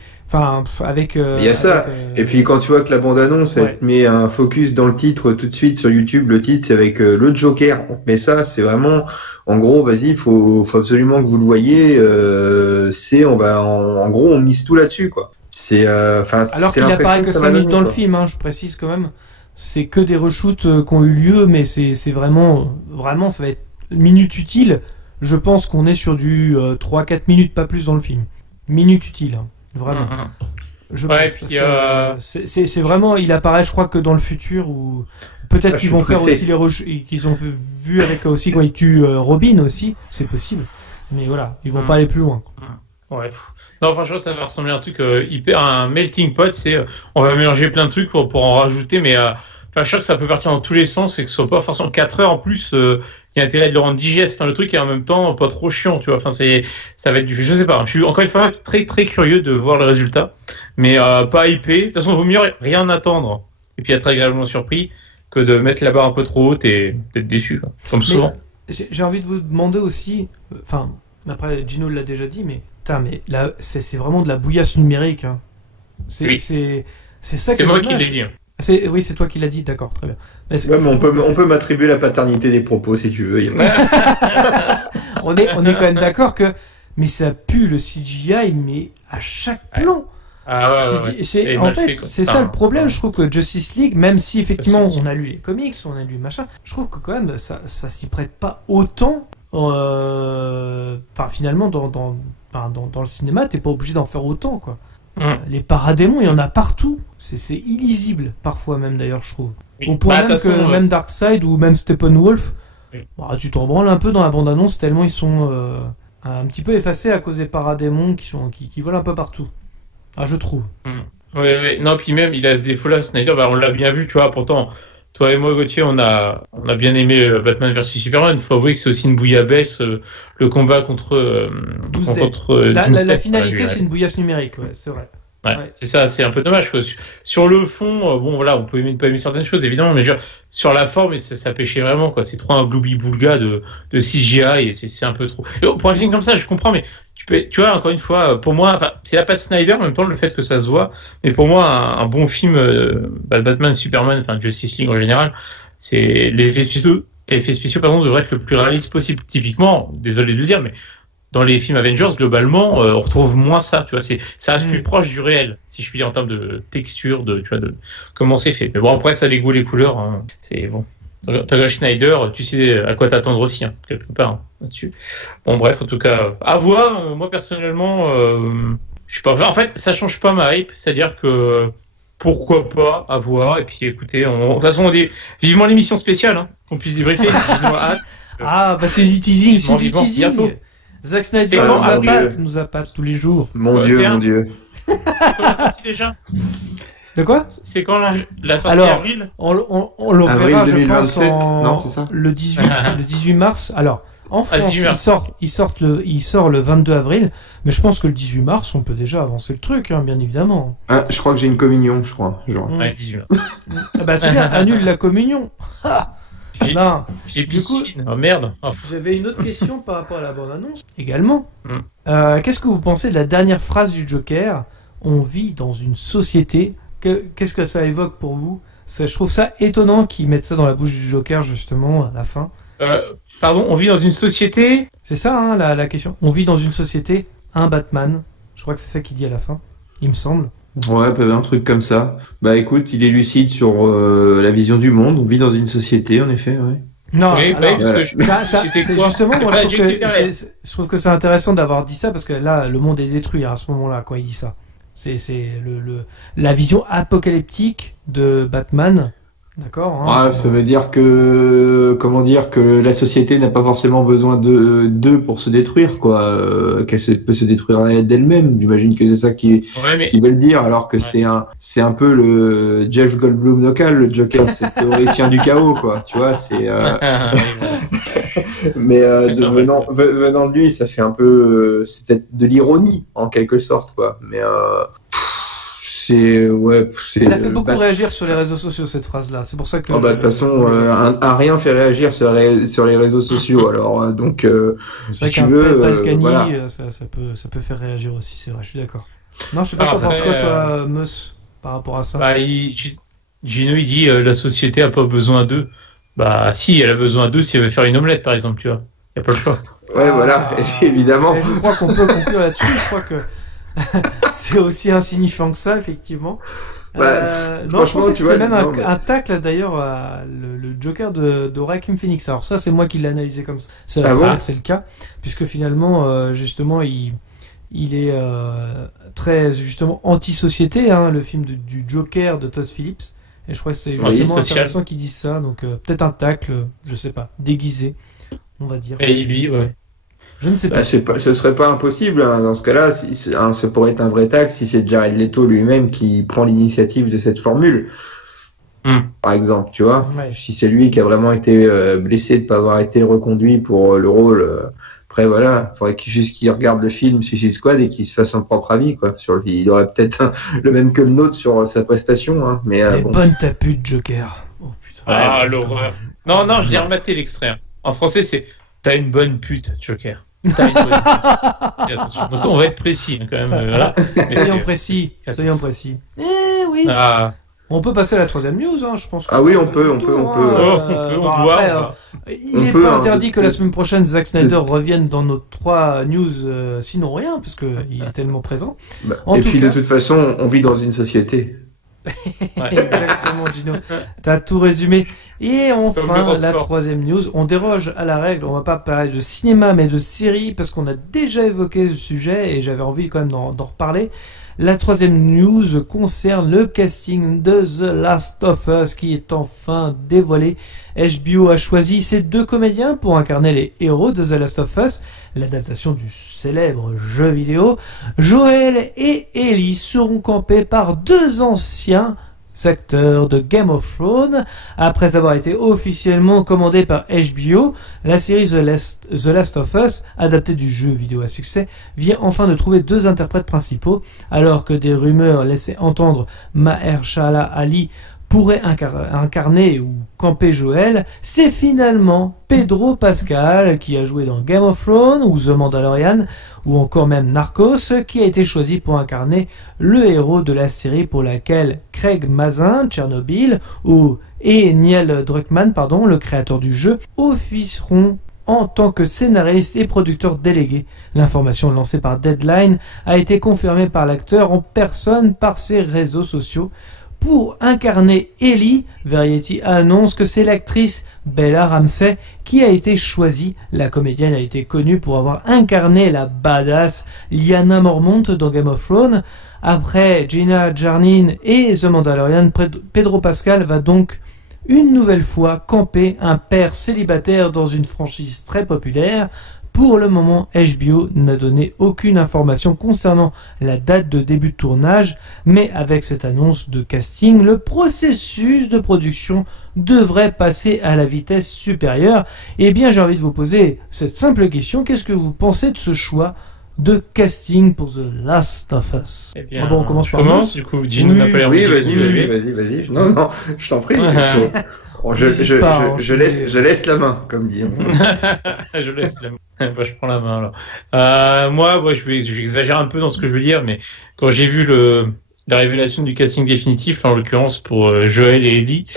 avec... il y a ça. Et puis quand tu vois que la bande-annonce, elle te met un focus dans le titre tout de suite sur YouTube, le titre c'est avec le Joker. Mais ça, c'est vraiment... En gros, vas-y, il faut absolument que vous le voyez. En gros, on mise tout là-dessus, quoi. Alors qu'il apparaît que 5 minutes dans le film, je précise quand même. C'est que des reshoots qui ont eu lieu, mais c'est vraiment, ça va être minute utile. Je pense qu'on est sur du 3-4 minutes, pas plus dans le film. Minute utile, vraiment. Je pense, parce que c'est vraiment, il apparaît, je crois que dans le futur, ou peut-être qu'ils vont faire aussi les reshoots, qu'ils ont vu avec aussi quand ils tuent Robin aussi, c'est possible. Mais voilà, ils vont pas aller plus loin. Ouais. Non, franchement, ça va ressembler à un truc hyper, un melting pot. On va mélanger plein de trucs pour en rajouter, mais enfin, je suis sûr que ça peut partir dans tous les sens et que ce soit pas forcément 4 heures en plus. Il y a intérêt de le rendre digeste. Enfin, le truc est en même temps pas trop chiant, tu vois. Enfin, ça va être je sais pas. Je suis encore une fois très très curieux de voir le résultat, mais pas hypé. De toute façon, il vaut mieux rien attendre et puis être agréablement surpris que de mettre la barre un peu trop haute et d'être déçu, quoi. Comme souvent. J'ai envie de vous demander aussi, enfin, après Gino l'a déjà dit, mais là, c'est vraiment de la bouillasse numérique. Hein. C'est ça. C'est moi qui l'ai dit. Oui, c'est toi qui l'as dit, d'accord, très bien. Mais on peut m'attribuer la paternité des propos si tu veux. on est quand même d'accord que, mais ça pue le CGI, mais à chaque plan. Ah ouais, c'est ça le problème. Je trouve que Justice League, même si effectivement on a lu les comics, on a lu machin, je trouve que quand même ça s'y prête pas autant. Finalement dans le cinéma, t'es pas obligé d'en faire autant, quoi. Les paradémons, il y en a partout. C'est illisible, parfois même d'ailleurs, je trouve. Oui. Au point même que même Darkseid ou même Steppenwolf, tu t'en branles un peu dans la bande-annonce tellement ils sont un petit peu effacés à cause des paradémons qui volent un peu partout. Je trouve. Oui. Non, puis même, il a ce défaut-là, Snyder, on l'a bien vu, tu vois, pourtant, toi et moi, Gauthier, on a bien aimé Batman vs Superman. Il faut avouer que c'est aussi une bouillabaisse, le combat contre la finalité, c'est une bouillasse numérique, ouais, c'est vrai. Ouais. C'est ça, c'est un peu dommage, quoi. Sur le fond, on peut aimer, ne pas aimer certaines choses, évidemment, mais sur la forme, ça pêchait vraiment, quoi. C'est trop un gloubi-boulga de CGI et c'est un peu trop. Et pour un film comme ça, je comprends, mais tu vois, encore une fois, pour moi, c'est la patte Snyder, en même temps, le fait que ça se voit, mais pour moi, un bon film, Batman, Superman, Justice League en général, c'est les effets spéciaux, devraient être le plus réaliste possible. Typiquement, désolé de le dire, mais dans les films Avengers, globalement, on retrouve moins ça, tu vois, ça reste plus proche du réel, si je puis dire, en termes de texture, de comment c'est fait. Mais bon, après, ça, les goûts, les couleurs, hein, c'est bon. T'as Schneider, tu sais à quoi t'attendre aussi, quelque part, là-dessus. Bon, bref, en tout cas, à voir. Moi, personnellement, je sais pas. En fait, ça change pas ma hype, c'est-à-dire que pourquoi pas, à voir. Et puis, écoutez, de toute façon, on dit vivement l'émission spéciale, qu'on puisse débriefer. C'est du teasing, c'est du teasing. Bientôt. Zack Snyder nous appâte tous les jours. Mon Dieu. C'est quand la sortie déjà? De quoi? C'est quand la sortie avril? On le verra, je pense, non, c'est ça. Le 18 mars. Alors, en France, il sort le 22 avril, mais je pense que le 18 mars, on peut déjà avancer le truc, bien évidemment. Je crois que j'ai une communion, je crois. Genre. 18 mars. C'est bien, annule la communion. J'ai piscine. Merde. J'avais une autre question par rapport à la bande-annonce également. Qu'est-ce que vous pensez de la dernière phrase du Joker? On vit dans une société. Qu'est-ce que ça évoque pour vous? Je trouve ça étonnant qu'ils mettent ça dans la bouche du Joker, justement, à la fin. Pardon, on vit dans une société? C'est ça, la question. On vit dans une société, un Batman. Je crois que c'est ça qu'il dit à la fin, il me semble. Ouais, un truc comme ça. Écoute, il est lucide sur la vision du monde. On vit dans une société, en effet, ouais. Non, c'est justement, moi, je trouve que c'est intéressant d'avoir dit ça, parce que là, le monde est détruit à ce moment-là, quand il dit ça. C'est la vision apocalyptique de Batman, d'accord, ça veut dire que que la société n'a pas forcément besoin d'eux pour se détruire, quoi. Qu'elle peut se détruire d'elle-même. J'imagine que c'est ça qu'ils veulent dire, alors que c'est un peu le Jeff Goldblum local, le Joker, c'est le théoricien du chaos, quoi. Tu vois, c'est. Mais venant de lui, ça fait un peu, c'est peut-être de l'ironie en quelque sorte, quoi. Mais elle a fait beaucoup réagir sur les réseaux sociaux, cette phrase-là. C'est pour ça que. De toute façon, un rien fait réagir sur les réseaux sociaux. Alors, donc, si tu veux, voilà. Ça peut faire réagir aussi. C'est vrai, je suis d'accord. Non, je sais pas. T'en penses quoi, toi, Meus, par rapport à ça? Gino, il dit la société a pas besoin d'eux. Si, elle a besoin d'eux si elle veut faire une omelette, par exemple, tu vois. Y a pas le choix. Ouais, voilà, évidemment. Et je crois qu'on peut conclure là-dessus. Je crois que c'est aussi insignifiant que ça, effectivement. Non, je pensais que c'était même un tacle, d'ailleurs, le Joker de Joaquin Phoenix. Alors ça, c'est moi qui l'ai analysé comme ça. C'est le cas, puisque finalement, justement, il est très, justement, anti-société, le film du Joker de Todd Phillips. Et je crois que c'est justement intéressant qu'ils disent ça. Donc peut-être un tacle, je sais pas, déguisé, on va dire. Alibi, ouais. Je ne sais pas. Ce serait pas impossible, hein. Dans ce cas-là, ça pourrait être un vrai tag si c'est Jared Leto lui-même qui prend l'initiative de cette formule. Par exemple, tu vois, si c'est lui qui a vraiment été blessé de ne pas avoir été reconduit pour le rôle, après voilà, il faudrait qu'il regarde le film Suicide Squad et qu'il se fasse son propre avis, quoi. Il aurait peut-être le même que le nôtre sur sa prestation, hein, mais bon. Bonne tapue de Joker. Oh putain. Ah, l'horreur. Non, je l'ai rematé l'extrait. Hein. En français, c'est t'as une bonne pute, Joker. T'as une bonne pute. Attention. Donc on va être précis, hein, quand même. Voilà. Soyons précis. Eh oui. On peut passer à la troisième news, hein, je pense. Ah oui, on peut. On doit. Il n'est pas interdit que la semaine prochaine, Zack Snyder revienne dans nos 3 news, sinon rien, parce qu'il est tellement présent. Et puis de toute façon, on vit dans une société. Exactement, Gino. T'as tout résumé. Et enfin, la troisième news. On déroge à la règle. On va pas parler de cinéma, mais de série, parce qu'on a déjà évoqué le sujet et j'avais envie quand même d'en reparler. La troisième news concerne le casting de The Last of Us qui est enfin dévoilé. HBO a choisi ces 2 comédiens pour incarner les héros de The Last of Us, l'adaptation du célèbre jeu vidéo. Joel et Ellie seront campés par 2 anciens acteurs de Game of Thrones. Après avoir été officiellement commandée par HBO, la série The Last of Us, adaptée du jeu vidéo à succès, vient enfin de trouver 2 interprètes principaux, alors que des rumeurs laissaient entendre Mahershala Ali pourrait incarner ou camper Joel. C'est finalement Pedro Pascal, qui a joué dans Game of Thrones ou The Mandalorian ou encore même Narcos, qui a été choisi pour incarner le héros de la série pour laquelle Craig Mazin, Tchernobyl, et Neil Druckmann, le créateur du jeu, officieront en tant que scénariste et producteur délégué. L'information lancée par Deadline a été confirmée par l'acteur en personne par ses réseaux sociaux. Pour incarner Ellie, Variety annonce que c'est l'actrice Bella Ramsey qui a été choisie. La comédienne a été connue pour avoir incarné la badass Lyanna Mormont dans Game of Thrones. Après Gina Jarnin et The Mandalorian, Pedro Pascal va donc une nouvelle fois camper un père célibataire dans une franchise très populaire. Pour le moment, HBO n'a donné aucune information concernant la date de début de tournage, mais avec cette annonce de casting, le processus de production devrait passer à la vitesse supérieure. Eh bien, j'ai envie de vous poser cette simple question. Qu'est-ce que vous pensez de ce choix de casting pour The Last of Us? Eh bien, on commence par du coup, Gino n'a pas l'air Oui, vas-y. Non, je t'en prie. Je laisse la main, comme dit. Je laisse la main. Je prends la main alors. Moi, j'exagère un peu dans ce que je veux dire, mais quand j'ai vu la révélation du casting définitif, en l'occurrence pour Joel et Ellie,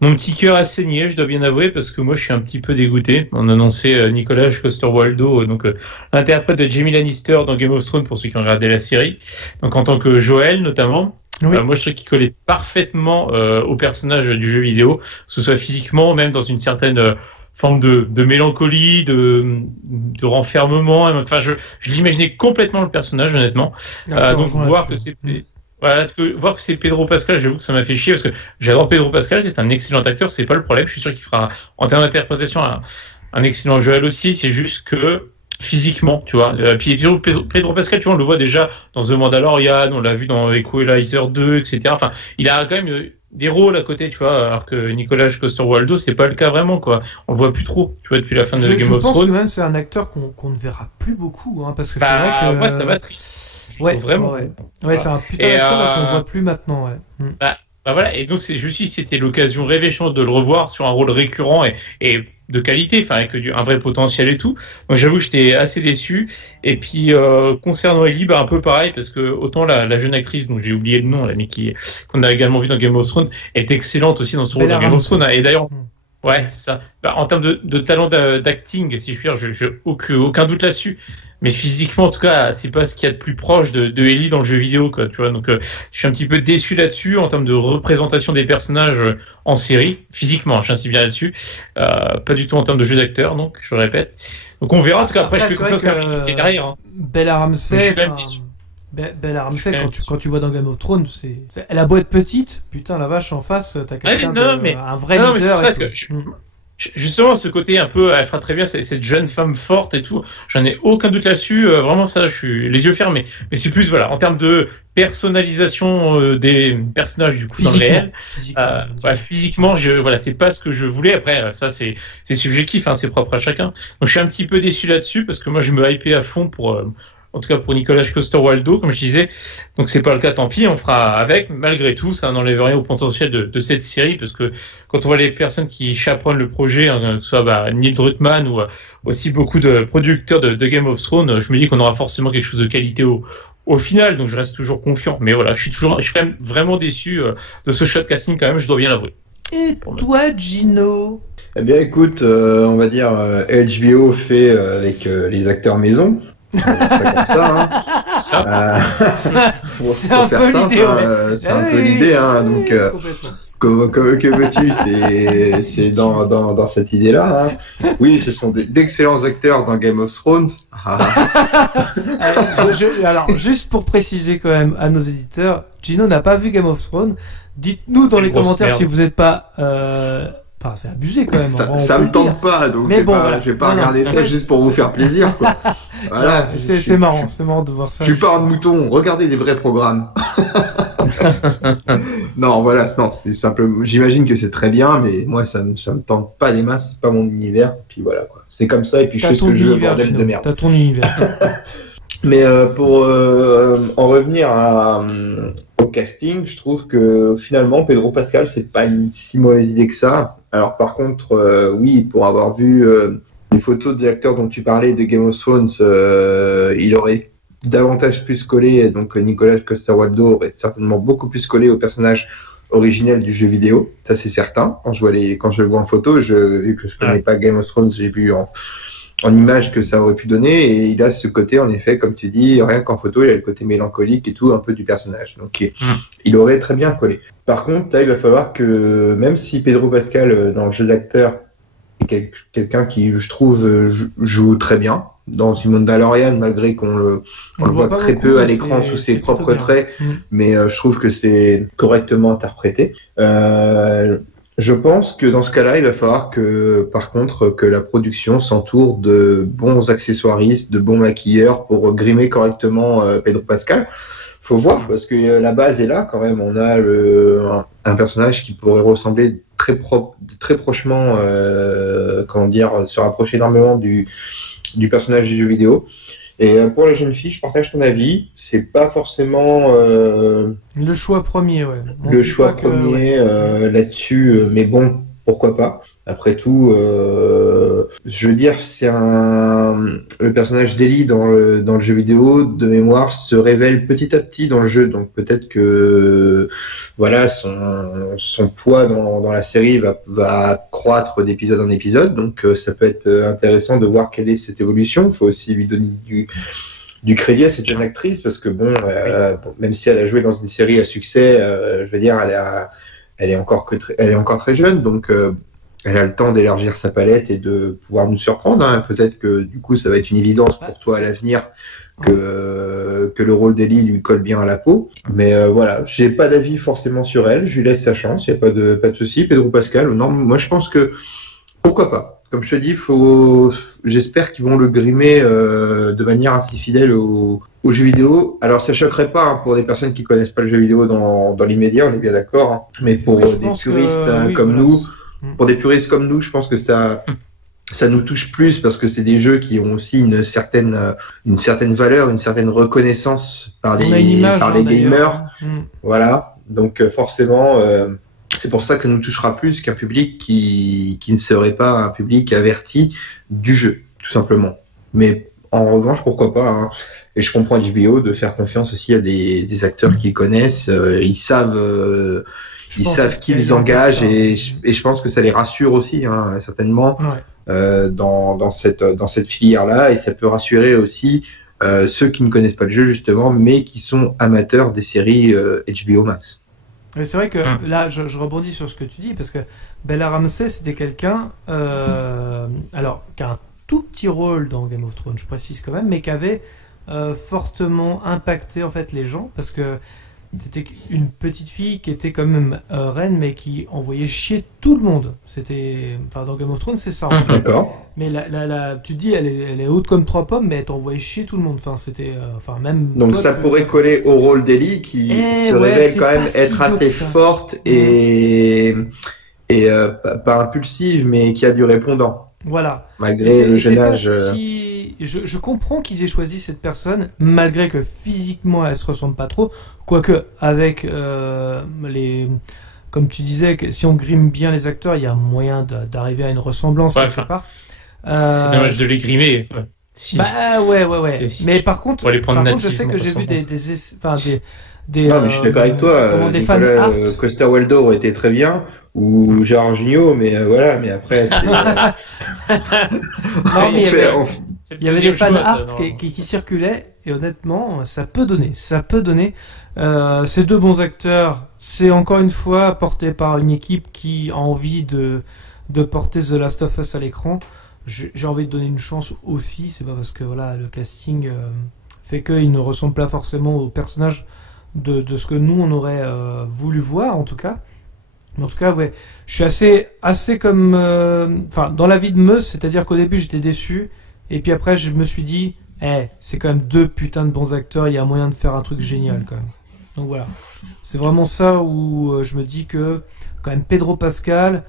mon petit cœur a saigné, je dois bien avouer, parce que moi je suis un petit peu dégoûté. On a annoncé Nicolas Coster-Waldau, donc interprète de Jaime Lannister dans Game of Thrones pour ceux qui ont regardé la série, donc en tant que Joel notamment. Oui. Moi je trouve qu'il collait parfaitement au personnage du jeu vidéo, que ce soit physiquement, même dans une certaine forme de mélancolie, de renfermement. Enfin, je l'imaginais complètement le personnage, honnêtement. Donc voir que c'est Pedro Pascal, j'avoue que ça m'a fait chier, parce que j'adore Pedro Pascal, c'est un excellent acteur, c'est pas le problème. Je suis sûr qu'il fera, en termes d'interprétation, un excellent Joel aussi. C'est juste que physiquement, tu vois. Puis Pedro Pascal, tu vois, on le voit déjà dans The Mandalorian, on l'a vu dans Equalizer 2, etc. Enfin, il a quand même des rôles à côté, tu vois, alors que Nicolas Coster-Waldau, c'est pas le cas vraiment, quoi. On le voit plus trop, tu vois, depuis la fin de Game of Thrones. Je pense que même c'est un acteur qu'on ne verra plus beaucoup, hein, parce que c'est vrai que... Moi, ça m'a triste. Vraiment. Ouais, c'est un putain d'acteur qu'on voit plus maintenant, ouais. Voilà, et donc c'était l'occasion révéchante de le revoir sur un rôle récurrent et de qualité, enfin avec un vrai potentiel et tout. Donc j'avoue que j'étais assez déçu. Et puis concernant Ellie, un peu pareil, parce que autant la jeune actrice dont j'ai oublié le nom, mais qu'on a également vu dans Game of Thrones, est excellente aussi dans son rôle dans Game of Thrones. Et d'ailleurs, ouais, ça. En termes de talent d'acting, si je puis dire, j'ai aucun doute là-dessus. Mais physiquement, en tout cas, c'est pas ce qu'il y a de plus proche de Ellie dans le jeu vidéo, quoi, tu vois. Donc, je suis un petit peu déçu là-dessus en termes de représentation des personnages en série, physiquement, j'insiste bien là-dessus. Pas du tout en termes de jeu d'acteur, donc, je répète. Donc, on verra. En tout cas, après je fais confiance à l'équipe qui est derrière. Hein. Bella Ramsey. Je suis quand même déçu. Bella Ramsey, quand tu vois dans Game of Thrones, elle a beau être petite, putain, la vache, en face, t'as quelqu'un un vrai leader. Mais c'est pour ça que Justement, ce côté un peu, elle fera très bien cette jeune femme forte et tout. J'en ai aucun doute là-dessus. Vraiment, ça, je suis les yeux fermés. Mais c'est plus, voilà, en termes de personnalisation des personnages du coup dans le réel. Physiquement, voilà, c'est pas ce que je voulais. Après, ça, c'est subjectif, hein, c'est propre à chacun. Donc, je suis un petit peu déçu là-dessus parce que moi, je me hypais à fond pour. En tout cas pour Nicolas Coster-Waldau, comme je disais. Donc c'est pas le cas, tant pis, on fera avec. Malgré tout, ça n'enlève rien au potentiel de cette série, parce que quand on voit les personnes qui chaperonnent le projet, hein, que ce soit Neil Druckmann ou aussi beaucoup de producteurs de Game of Thrones, je me dis qu'on aura forcément quelque chose de qualité au final. Donc je reste toujours confiant. Mais voilà, je suis quand même vraiment déçu de ce choix de casting quand même, je dois bien l'avouer. Et toi, Gino? Eh bien écoute, on va dire HBO fait avec les acteurs maison. Ça comme ça, hein. C'est un peu l'idée, c'est un peu l'idée, hein. Donc, que veux-tu, c'est dans cette idée-là. Hein. Oui, ce sont d'excellents acteurs dans Game of Thrones. Alors, juste pour préciser quand même à nos éditeurs, Gino n'a pas vu Game of Thrones. Dites-nous dans les commentaires si vous n'êtes pas... Enfin, c'est abusé quand même. Ça me tente pas, donc je vais pas regarder ça juste pour vous faire plaisir, quoi. Voilà. C'est marrant de voir ça. Je suis pas un mouton, regardez des vrais programmes. Non, voilà, non, c'est simplement. J'imagine que c'est très bien, mais moi ça me tente pas des masses, c'est pas mon univers. Puis voilà, quoi. C'est comme ça, et puis je fais ce que je veux, bordel de merde. T'as ton univers. Mais pour en revenir au casting, je trouve que finalement Pedro Pascal, c'est pas une si mauvaise idée que ça. Alors par contre, oui, pour avoir vu les photos des acteurs dont tu parlais de Game of Thrones, il aurait davantage plus collé, donc Nicolas Coster-Waldau aurait certainement beaucoup plus collé au personnage originel du jeu vidéo, ça c'est certain. Quand je le vois en photo, vu que je connais pas Game of Thrones, j'ai vu en image que ça aurait pu donner, et il a ce côté, en effet, comme tu dis, rien qu'en photo, il a le côté mélancolique et tout, un peu du personnage. Donc, il aurait très bien collé. Par contre, là, il va falloir que, même si Pedro Pascal, dans le jeu d'acteur, est quelqu'un qui, je trouve, joue très bien, dans The Mandalorian, malgré qu'on le voit très beaucoup, peu à l'écran sous ses propres traits, mais je trouve que c'est correctement interprété. Je pense que dans ce cas-là, il va falloir que, par contre, que la production s'entoure de bons accessoiristes, de bons maquilleurs pour grimer correctement Pedro Pascal. Faut voir, parce que la base est là quand même. On a un personnage qui pourrait ressembler très prochement, se rapprocher énormément du personnage du jeu vidéo. Et pour la jeune fille, je partage ton avis. C'est pas forcément le choix premier, ouais. Le choix premier là-dessus, mais bon, pourquoi pas. Après tout, je veux dire, le personnage d'Ellie dans le jeu vidéo, de mémoire, se révèle petit à petit dans le jeu. Donc peut-être que voilà, son poids dans la série va croître d'épisode en épisode. Donc ça peut être intéressant de voir quelle est cette évolution. Il faut aussi lui donner du crédit à cette jeune actrice, parce que bon, même si elle a joué dans une série à succès, je veux dire, elle est encore très jeune, donc elle a le temps d'élargir sa palette et de pouvoir nous surprendre. Hein. Peut-être que du coup, ça va être une évidence pour toi à l'avenir que le rôle d'Ellie lui colle bien à la peau. Mais voilà, j'ai pas d'avis forcément sur elle. Je lui laisse sa chance. Il y a pas de souci. Pedro Pascal, non, moi je pense que pourquoi pas. Comme je te dis, j'espère qu'ils vont le grimer de manière assez fidèle au jeu vidéo. Alors ça choquerait pas pour des personnes qui connaissent pas le jeu vidéo dans l'immédiat, on est bien d'accord. Hein. Mais pour des puristes comme nous. Pour des puristes comme nous, je pense que ça nous touche plus, parce que c'est des jeux qui ont aussi une certaine valeur, une certaine reconnaissance par les gamers. Voilà. Donc forcément, c'est pour ça que ça nous touchera plus qu'un public qui ne serait pas un public averti du jeu, tout simplement. Mais en revanche, pourquoi pas, hein. Et je comprends HBO de faire confiance aussi à des acteurs qu'ils connaissent. Ils savent qui ils engagent, et je pense que ça les rassure aussi, hein, certainement, dans cette filière-là, et ça peut rassurer aussi ceux qui ne connaissent pas le jeu, justement, mais qui sont amateurs des séries HBO Max. Mais c'est vrai que là, je rebondis sur ce que tu dis, parce que Bella Ramsey, c'était quelqu'un qui a un tout petit rôle dans Game of Thrones, je précise quand même, mais qui avait fortement impacté en fait les gens, parce que c'était une petite fille qui était quand même reine, mais qui envoyait chier tout le monde. C'était, enfin, dans Game of Thrones, c'est ça. En fait. D'accord. Mais tu te dis, elle est haute comme 3 pommes, mais elle t'envoyait chier tout le monde. Enfin, c'était, enfin, même. Donc toi, ça pourrait coller au rôle d'Ellie qui se révèle c'est quand même pas si être dur assez que ça. forte et pas impulsive, mais qui a du répondant. Voilà. Malgré le jeune âge. Je comprends qu'ils aient choisi cette personne, malgré que physiquement elle se ressemble pas trop. Quoique, avec les. Comme tu disais, que si on grime bien les acteurs, il y a moyen d'arriver à une ressemblance quelque part. C'est dommage de les grimer. Ouais. Si. Bah ouais. Mais par contre, je sais que j'ai vu des non, mais je suis d'accord avec toi. des Nicolas fan art. Coster-Waldau aurait été très bien, ou Gérard Jugnot, mais voilà. Mais après, c'est. Non, mais il y avait des fan art qui circulaient, et honnêtement, ça peut donner. Ces 2 bons acteurs, c'est encore une fois porté par une équipe qui a envie de porter The Last of Us à l'écran. J'ai envie de donner une chance aussi. C'est pas parce que voilà le casting fait qu'il ne ressemble pas forcément au personnage de ce que nous on aurait voulu voir en tout cas. Mais en tout cas, ouais, je suis assez comme, enfin, dans la vie de Meuse, c'est-à-dire qu'au début j'étais déçu, et puis après je me suis dit, c'est quand même 2 putains de bons acteurs, il y a moyen de faire un truc génial quand même. Donc voilà, c'est vraiment ça où je me dis que quand même Pedro Pascal,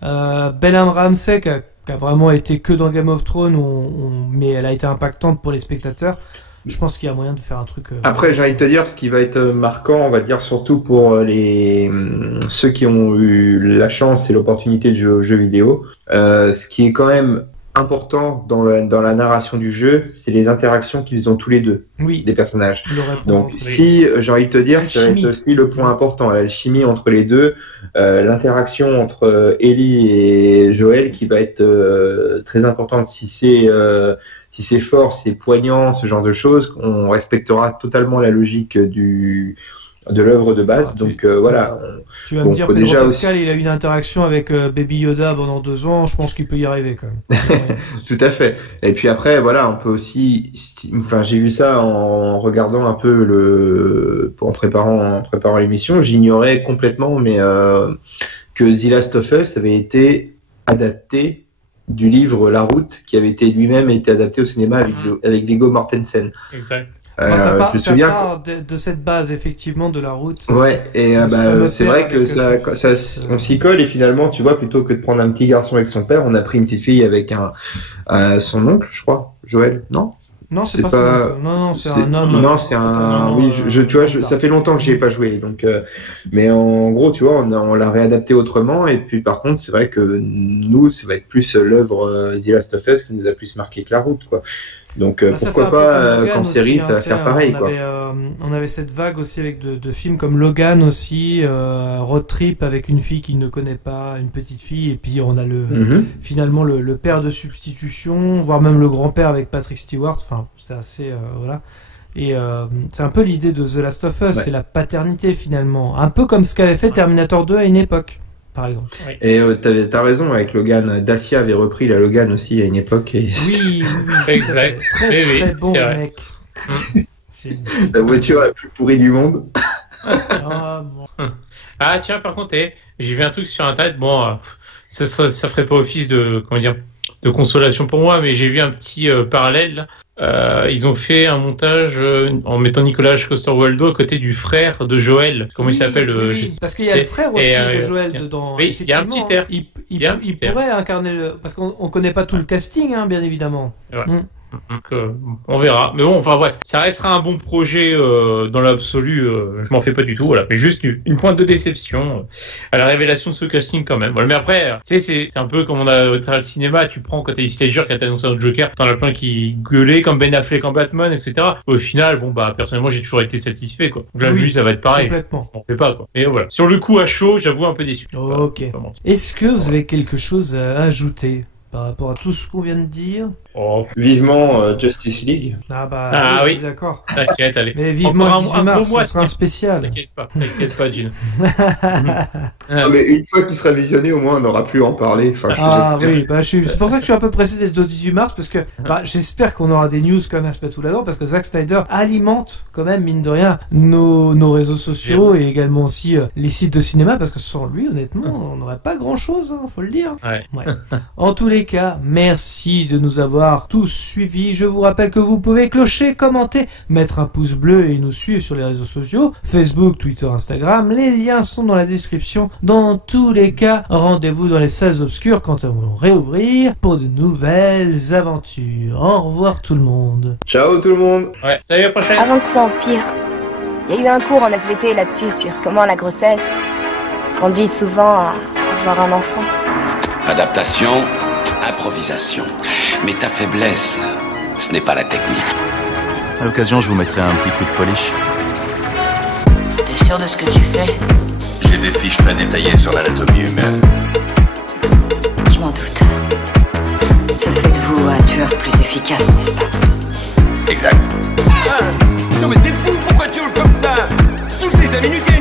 Bella Ramsey qui a vraiment été que dans Game of Thrones, mais elle a été impactante pour les spectateurs. Je pense qu'il y a moyen de faire un truc. Après, j'ai envie de te dire, ce qui va être marquant, on va dire surtout pour ceux qui ont eu la chance et l'opportunité de jouer aux jeux vidéo, ce qui est quand même important dans la narration du jeu, c'est les interactions qu'ils ont tous les deux, des personnages. Donc, si j'ai envie de te dire, ça va être aussi le point important, l'alchimie entre les deux, l'interaction entre Ellie et Joël qui va être très importante. Si c'est fort, c'est poignant, ce genre de choses, on respectera totalement la logique de l'œuvre de base. Donc voilà. Tu vas me dire, Pedro Pascal, il a eu une interaction avec Baby Yoda pendant 2 ans, je pense qu'il peut y arriver quand même. Tout à fait. Et puis après, voilà, on peut aussi, enfin, j'ai vu ça en regardant un peu en préparant l'émission, j'ignorais complètement, mais que The Last of Us avait été adapté du livre La Route, qui avait lui-même été adapté au cinéma avec Viggo Mortensen. Exact. Ça part de cette base, effectivement, de La Route. Ouais, et c'est vrai que on s'y colle, et finalement, tu vois, plutôt que de prendre un petit garçon avec son père, on a pris une petite fille avec son oncle, je crois, Joël, non? Non, c'est pas ça. Non, c'est un homme. Non, c'est un. Oui, tu vois, ça fait longtemps que j'y ai pas joué, donc. Mais en gros, tu vois, on l'a réadapté autrement. Et puis, par contre, c'est vrai que nous, ça va être plus l'œuvre The Last of Us qui nous a plus marqué que La Route, quoi. Donc pourquoi pas qu'en série, ça va faire pareil, quoi. On avait cette vague aussi avec de films comme Logan aussi, Road Trip avec une fille qui ne connaît pas, une petite fille, et puis on a finalement le père de substitution, voire même le grand-père avec Patrick Stewart. Enfin, c'est assez voilà. Et c'est un peu l'idée de The Last of Us, c'est la paternité finalement, un peu comme ce qu'avait fait Terminator 2 à une époque. Par exemple. Et t'as raison avec Logan. Dacia avait repris la Logan aussi à une époque. Et... Oui, exact. Très bon mec. La voiture la plus pourrie du monde. Ah tiens, par contre, j'ai vu un truc sur internet. Bon, ça ferait pas office de de consolation pour moi, mais j'ai vu un petit parallèle. Là. Ils ont fait un montage en mettant Nicolas Coster-Waldau à côté du frère de Joël. Comment il s'appelle parce qu'il y a le frère aussi de Joël dedans. Oui, il y a un petit air. Il pourrait incarner parce qu'on connaît pas tout le casting, hein, bien évidemment. Ouais. Donc, on verra. Mais bon, enfin bref, ça restera un bon projet dans l'absolu. Je m'en fais pas du tout. Voilà, mais juste une pointe de déception à la révélation de ce casting quand même. Voilà. Mais après, tu sais, c'est un peu comme on a au cinéma. Tu prends quand t'as Heath Ledger qui a annoncé un Joker, t'en as plein qui gueulaient comme Ben Affleck en Batman, etc. Au final, bon bah personnellement, j'ai toujours été satisfait quoi. Donc là, lui, ça va être pareil. Complètement. Je m'en fais pas quoi. Et voilà. Sur le coup à chaud, j'avoue un peu déçu. Ok. Est-ce que vous avez quelque chose à ajouter par rapport à tout ce qu'on vient de dire. Oh. Vivement Justice League. Ah oui. d'accord. T'inquiète, allez. Mais vivement Encore le 18 mars, mois, ce sera un spécial. T'inquiète pas, Gilles. Ah, mais une fois qu'il sera visionné, au moins on n'aura plus à en parler. Enfin, Oui, c'est pour ça que je suis un peu pressé d'être au 18 mars, parce que j'espère qu'on aura des news comme à se mettre tout là-dedans, parce que Zack Snyder alimente quand même, mine de rien, nos réseaux sociaux et également aussi les sites de cinéma, parce que sans lui, honnêtement, on n'aurait pas grand-chose, hein, faut le dire. Ouais. En tous les cas, merci de nous avoir tous suivis. Je vous rappelle que vous pouvez clocher, commenter, mettre un pouce bleu et nous suivre sur les réseaux sociaux, Facebook, Twitter, Instagram. Les liens sont dans la description. Dans tous les cas, rendez-vous dans les salles obscures quand elles vont réouvrir pour de nouvelles aventures. Au revoir tout le monde. Ciao tout le monde. Ouais, salut, à la prochaine. Avant que ça empire, il y a eu un cours en SVT là-dessus sur comment la grossesse conduit souvent à avoir un enfant. Adaptation, improvisation. Mais ta faiblesse, ce n'est pas la technique. À l'occasion, je vous mettrai un petit coup de polish. T'es sûr de ce que tu fais? J'ai des fiches très détaillées sur l'anatomie humaine. Je m'en doute. Ça fait de vous un tueur plus efficace, n'est-ce pas? Exact. Non mais t'es fou, pourquoi tu hurles comme ça? Toutes les 5 minutes, il y a